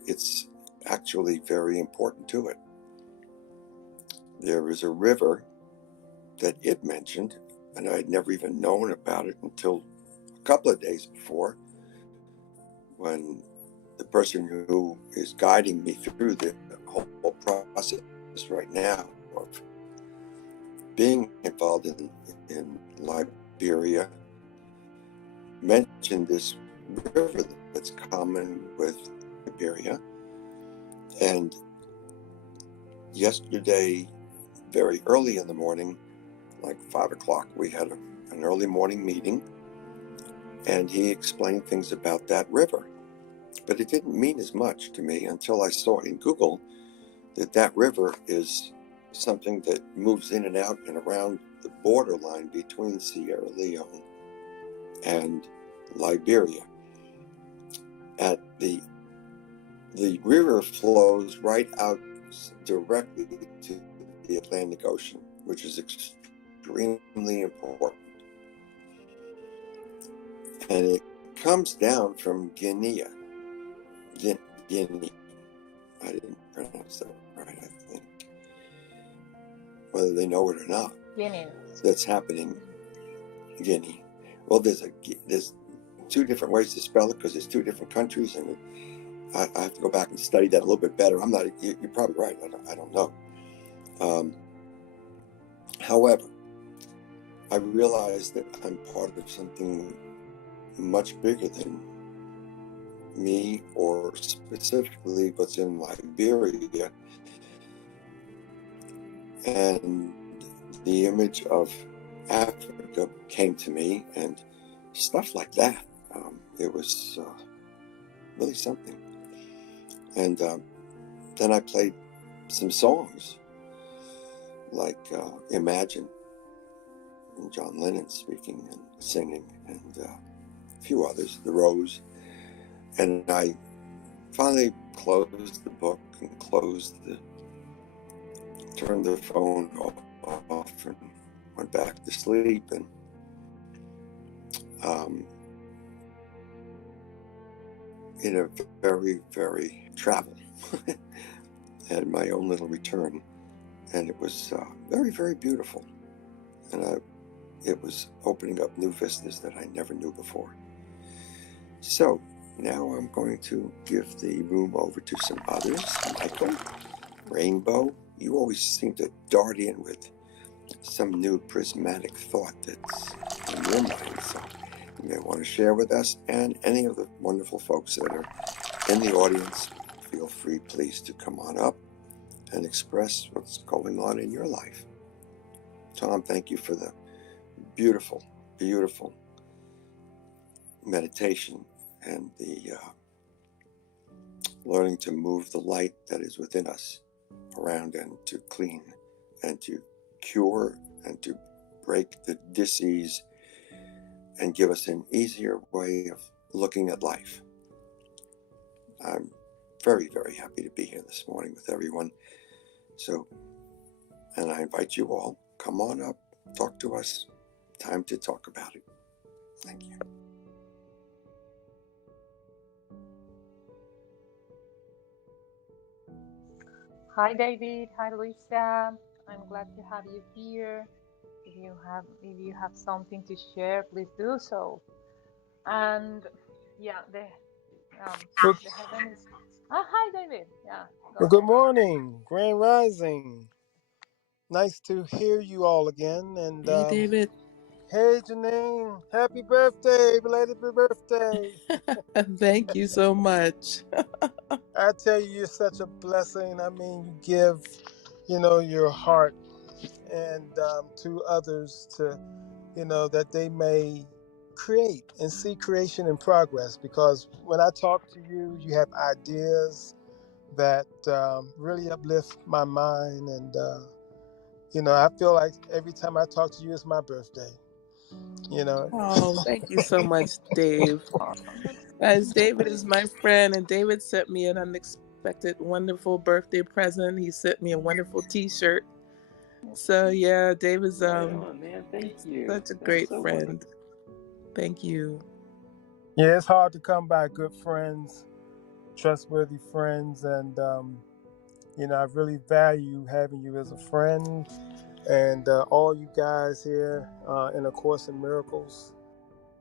It's actually very important to it. There is a river that it mentioned, and I had never even known about it until a couple of days before, when the person who is guiding me through the whole process right now of being involved in Liberia mentioned this river that's common with Liberia. And yesterday, very early in the morning, like 5 o'clock, we had an early morning meeting, and he explained things about that river. But it didn't mean as much to me until I saw in Google that river is something that moves in and out and around the borderline between Sierra Leone and Liberia. At the river flows right out directly to the Atlantic Ocean, which is extremely important. And it comes down from Guinea. Guinea. I didn't pronounce that right, I think. Whether they know it or not. Guineas. That's happening. Guinea. Well, there's two different ways to spell it because it's two different countries, and I have to go back and study that a little bit better. I'm not. You're probably right. I don't know. However, I realize that I'm part of something much bigger than me, or specifically what's in Liberia, and the image of Africa came to me, and stuff like that. It was really something. And then I played some songs like Imagine, and John Lennon speaking and singing, and a few others, The Rose. And I finally closed the book and turned the phone off and went back to sleep. And in a very, very travel, had my own little return. And it was very, very beautiful. And it was opening up new vistas that I never knew before. So now I'm going to give the room over to some others. Michael, Rainbow, you always seem to dart in with some new prismatic thought that's in your mind. So you may want to share with us, and any of the wonderful folks that are in the audience, feel free, please, to come on up and express what's going on in your life. Tom, thank you for the beautiful, beautiful meditation and the learning to move the light that is within us around, and to clean and to cure and to break the dis-ease and give us an easier way of looking at life. I'm very, very happy to be here this morning with everyone. So, and I invite you all, come on up, talk to us. Time to talk about it. Thank you. Hi, David. Hi, Luisa. I'm glad to have you here. If you have something to share, please do so. And yeah, Good, the heaven is. Ah, hi, David. Yeah, go good ahead. morning, Grand Rising. Nice to hear you all again. And Hey, David. hey, Janine, happy birthday, belated birthday. Thank you so much. I tell you, you're such a blessing. I mean, you give, your heart and to others to, that they may create and see creation in progress. Because when I talk to you, you have ideas that really uplift my mind. And, I feel like every time I talk to you, it's my birthday, you know. Oh, thank you so much, Dave. Oh, that's As David is my friend, and David sent me an unexpected, wonderful birthday present. He sent me a wonderful T-shirt. So yeah, David's Right on, man. Thank you. such a That's great so friend. wonderful. Thank you. Yeah, it's hard to come by good friends, trustworthy friends. And, I really value having you as a friend, and all you guys here in A Course in Miracles.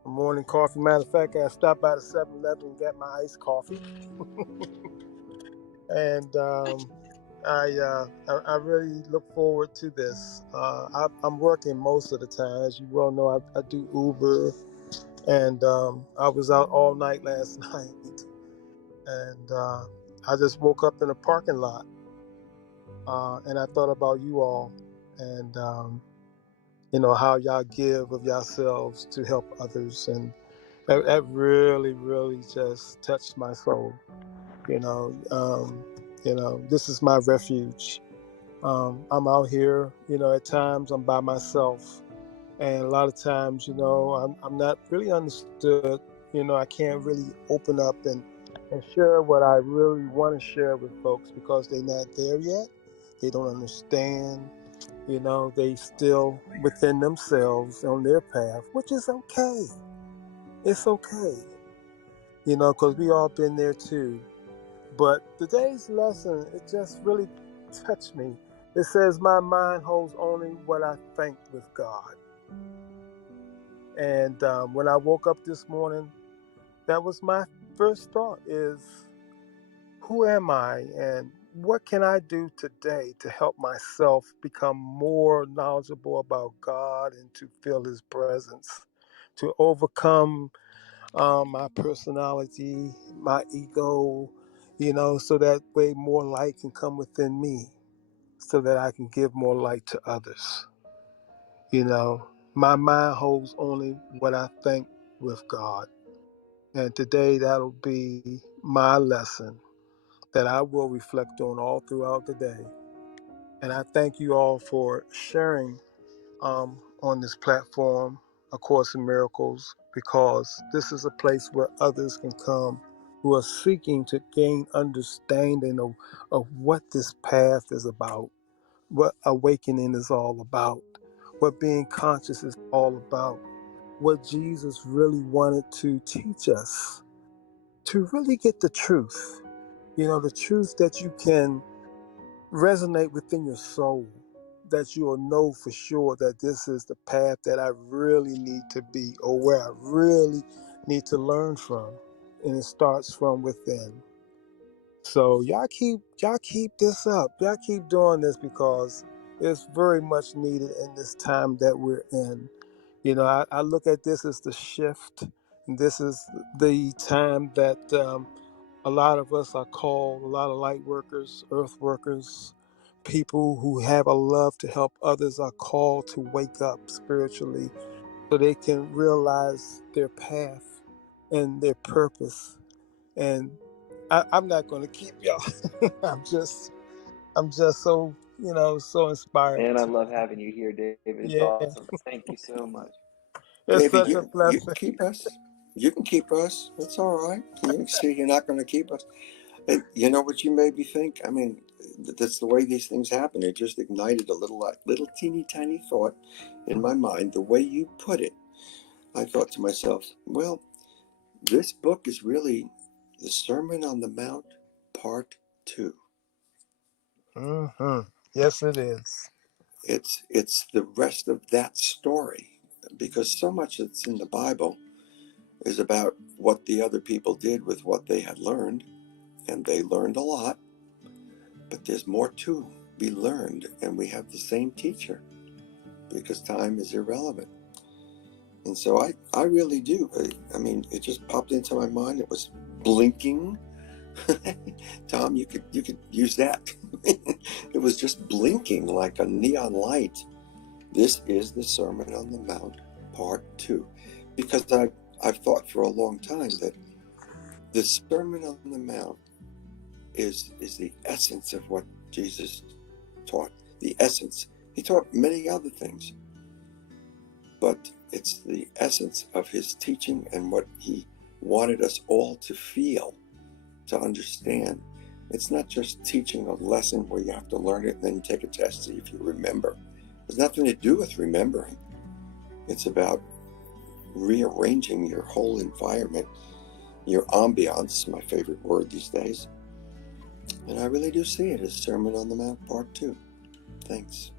Morning coffee. Matter of fact, I stopped by the 7-Eleven and got my iced coffee. And I really look forward to this. I'm working most of the time. As you well know, I do Uber. And I was out all night last night. And I just woke up in a parking lot. And I thought about you all, and how y'all give of yourselves to help others. And that really, really just touched my soul. This is my refuge. I'm out here, at times I'm by myself. And a lot of times, I'm not really understood. I can't really open up and share what I really want to share with folks because they're not there yet. They don't understand. They still within themselves on their path, which is okay. It's okay, because we all been there too. But today's lesson, it just really touched me. It says, my mind holds only what I think with God. And when I woke up this morning, That was my first thought is, who am I and what can I do today to help myself become more knowledgeable about God and to feel His presence, to overcome my personality, my ego, so that way more light can come within me so that I can give more light to others. My mind holds only what I think with God. And today that'll be my lesson that I will reflect on all throughout the day. And I thank you all for sharing on this platform, A Course in Miracles, because this is a place where others can come who are seeking to gain understanding of what this path is about, what awakening is all about, what being conscious is all about, what Jesus really wanted to teach us, to really get the truth. The truth that you can resonate within your soul, that you will know for sure that this is the path that I really need to be, or where I really need to learn from. And it starts from within. So y'all keep this up. Y'all keep doing this because it's very much needed in this time that we're in. I look at this as the shift. This is the time that a lot of us are called, a lot of light workers, earth workers, people who have a love to help others are called to wake up spiritually so they can realize their path and their purpose. And I'm not going to keep y'all. I'm just so inspired And I to. love having you here, David. It's Yeah, awesome. Thank you so much. it's David, such a you can blessing. keep us. You can keep us. It's all right. You see, you're not going to keep us. And you know what you made me think? I mean, that's the way these things happen. It just ignited a little teeny tiny thought in my mind. The way you put it, I thought to myself, well, this book is really the Sermon on the Mount, Part Two. Hmm. Yes, it is. It's the rest of that story, because so much that's in the Bible is about what the other people did with what they had learned, and they learned a lot, but there's more to be learned, and we have the same teacher because time is irrelevant. And so I really do. I mean, it just popped into my mind. It was blinking. Tom, you could use that. It was just blinking like a neon light. This is the Sermon on the Mount, Part Two, because I've thought for a long time that the Sermon on the Mount is the essence of what Jesus taught. The essence. He taught many other things, but it's the essence of his teaching and what he wanted us all to feel, to understand. It's not just teaching a lesson where you have to learn it and then take a test to see if you remember. There's nothing to do with remembering. It's about rearranging your whole environment, your ambiance, my favorite word these days. And I really do see it as Sermon on the Mount Part 2. Thanks.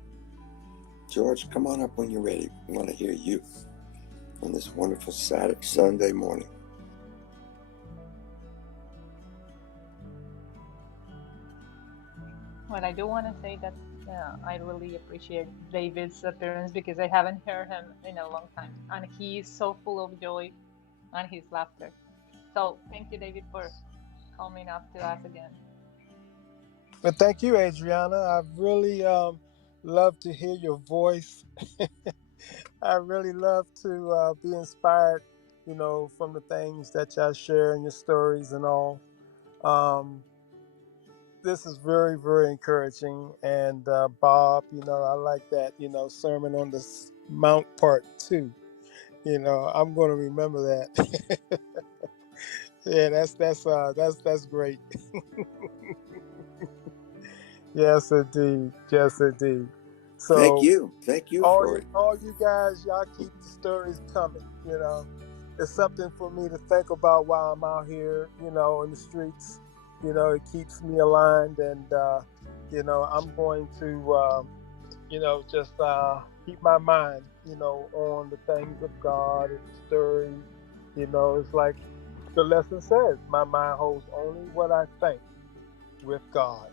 George, come on up when you're ready. We want to hear you on this wonderful Saturday, Sunday morning. Well, I do want to say that I really appreciate David's appearance because I haven't heard him in a long time, and he is so full of joy and his laughter. So thank you, David, for coming up to us again. But thank you, Adriana. I really love to hear your voice. I really love to be inspired, from the things that y'all share in your stories and all. Um, this is very, very encouraging. And Bob, I like that, Sermon on the Mount Part 2. I'm going to remember that. Yeah, that's great. Yes, indeed. Yes, indeed. Thank So you. Thank you all for you it. all you guys, y'all keep the stories coming. It's something for me to think about while I'm out here, in the streets. It keeps me aligned, and I'm going to just keep my mind, on the things of God and the stories. It's like the lesson says, my mind holds only what I think with God.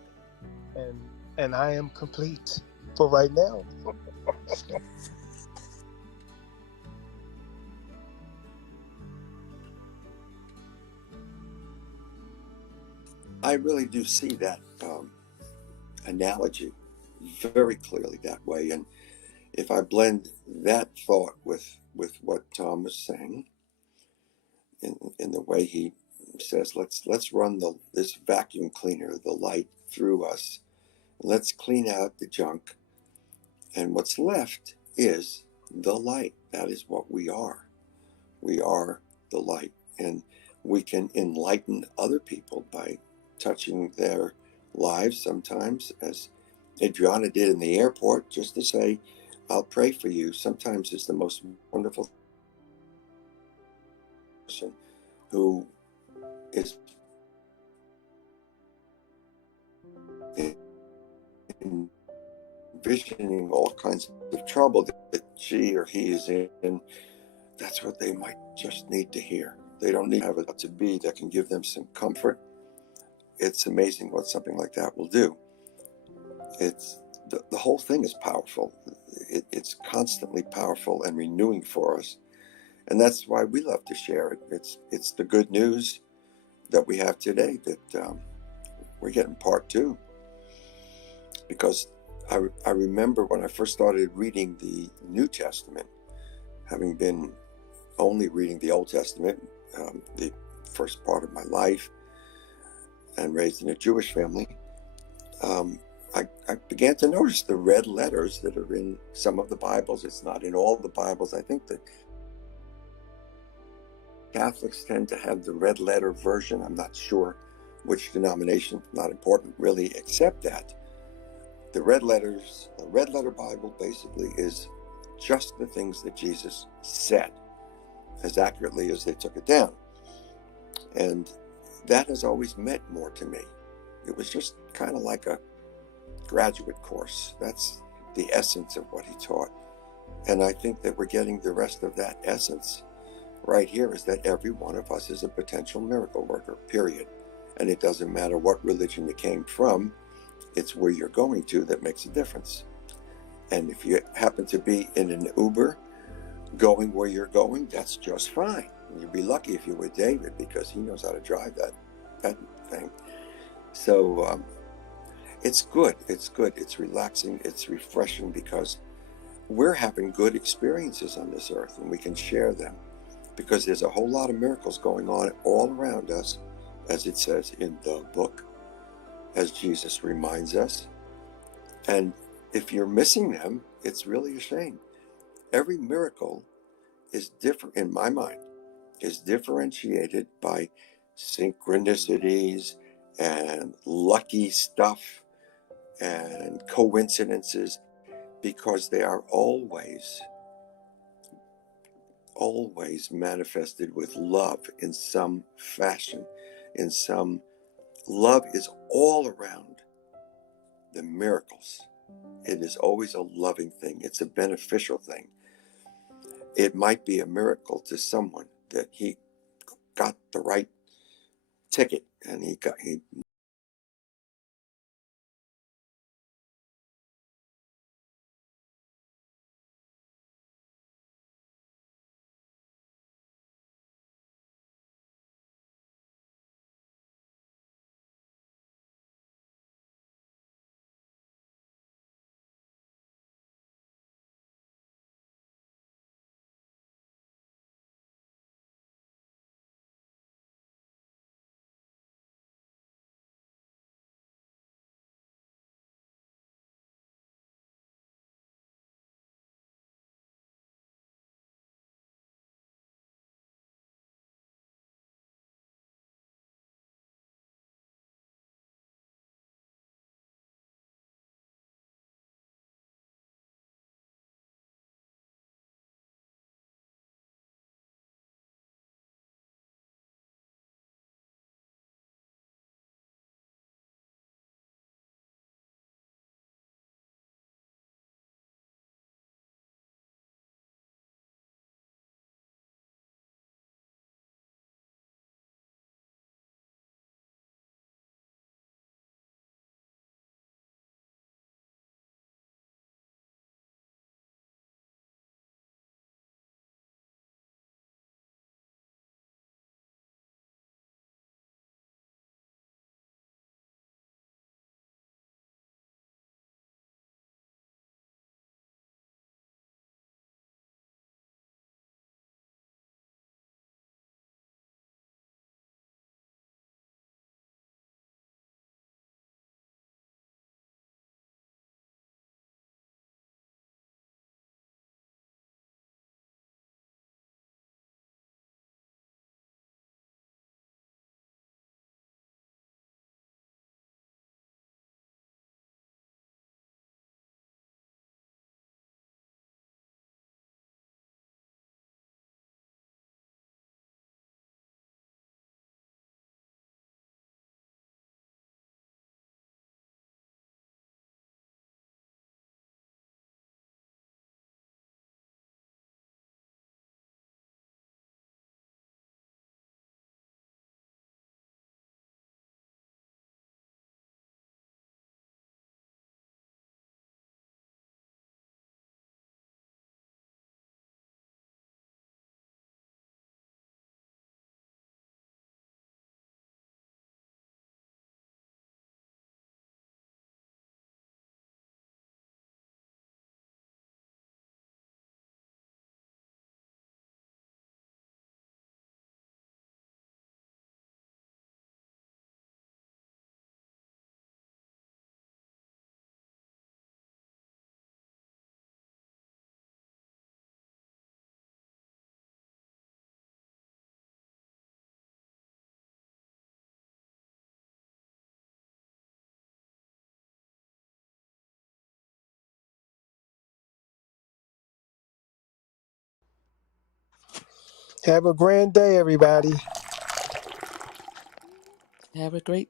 And I am complete for right now. I really do see that analogy very clearly that way. And if I blend that thought with what Tom was saying, in the way he says, let's run this vacuum cleaner, the light, through us. Let's clean out the junk, and what's left is the light. That is what we are. We are the light, and we can enlighten other people by touching their lives sometimes, as Adriana did in the airport, just to say, I'll pray for you. Sometimes it's the most wonderful person who is envisioning all kinds of trouble that she or he is in. That's what they might just need to hear. They don't need to have it to be that can give them some comfort. It's amazing what something like that will do. It's the whole thing is powerful. It's constantly powerful and renewing for us, and that's why we love to share it. It's the good news that we have today that we're getting part two, because I remember when I first started reading the New Testament, having been only reading the Old Testament the first part of my life and raised in a Jewish family. I began to notice the red letters that are in some of the Bibles. It's not in all the Bibles. I think the Catholics tend to have the red letter version. I'm not sure which denomination, not important really, except that the red letter Bible basically is just the things that Jesus said, as accurately as they took it down. And that has always meant more to me. It was just kind of like a graduate course. That's the essence of what he taught. And I think that we're getting the rest of that essence right here, is that every one of us is a potential miracle worker, period. And it doesn't matter what religion you came from, it's where you're going to that makes a difference. And if you happen to be in an Uber going where you're going, that's just fine. You'd be lucky if you're with David, because he knows how to drive that thing. So it's good. It's good. It's relaxing. It's refreshing, because we're having good experiences on this earth, and we can share them, because there's a whole lot of miracles going on all around us, as it says in the book, as Jesus reminds us. And if you're missing them, it's really a shame. Every miracle is different, in my mind, is differentiated by synchronicities and lucky stuff and coincidences, because they are always manifested with love in some fashion. In some Love is all around the miracles. It is always a loving thing. It's a beneficial thing. It might be a miracle to someone that he got the right ticket, and he Have a grand day, everybody. Have a great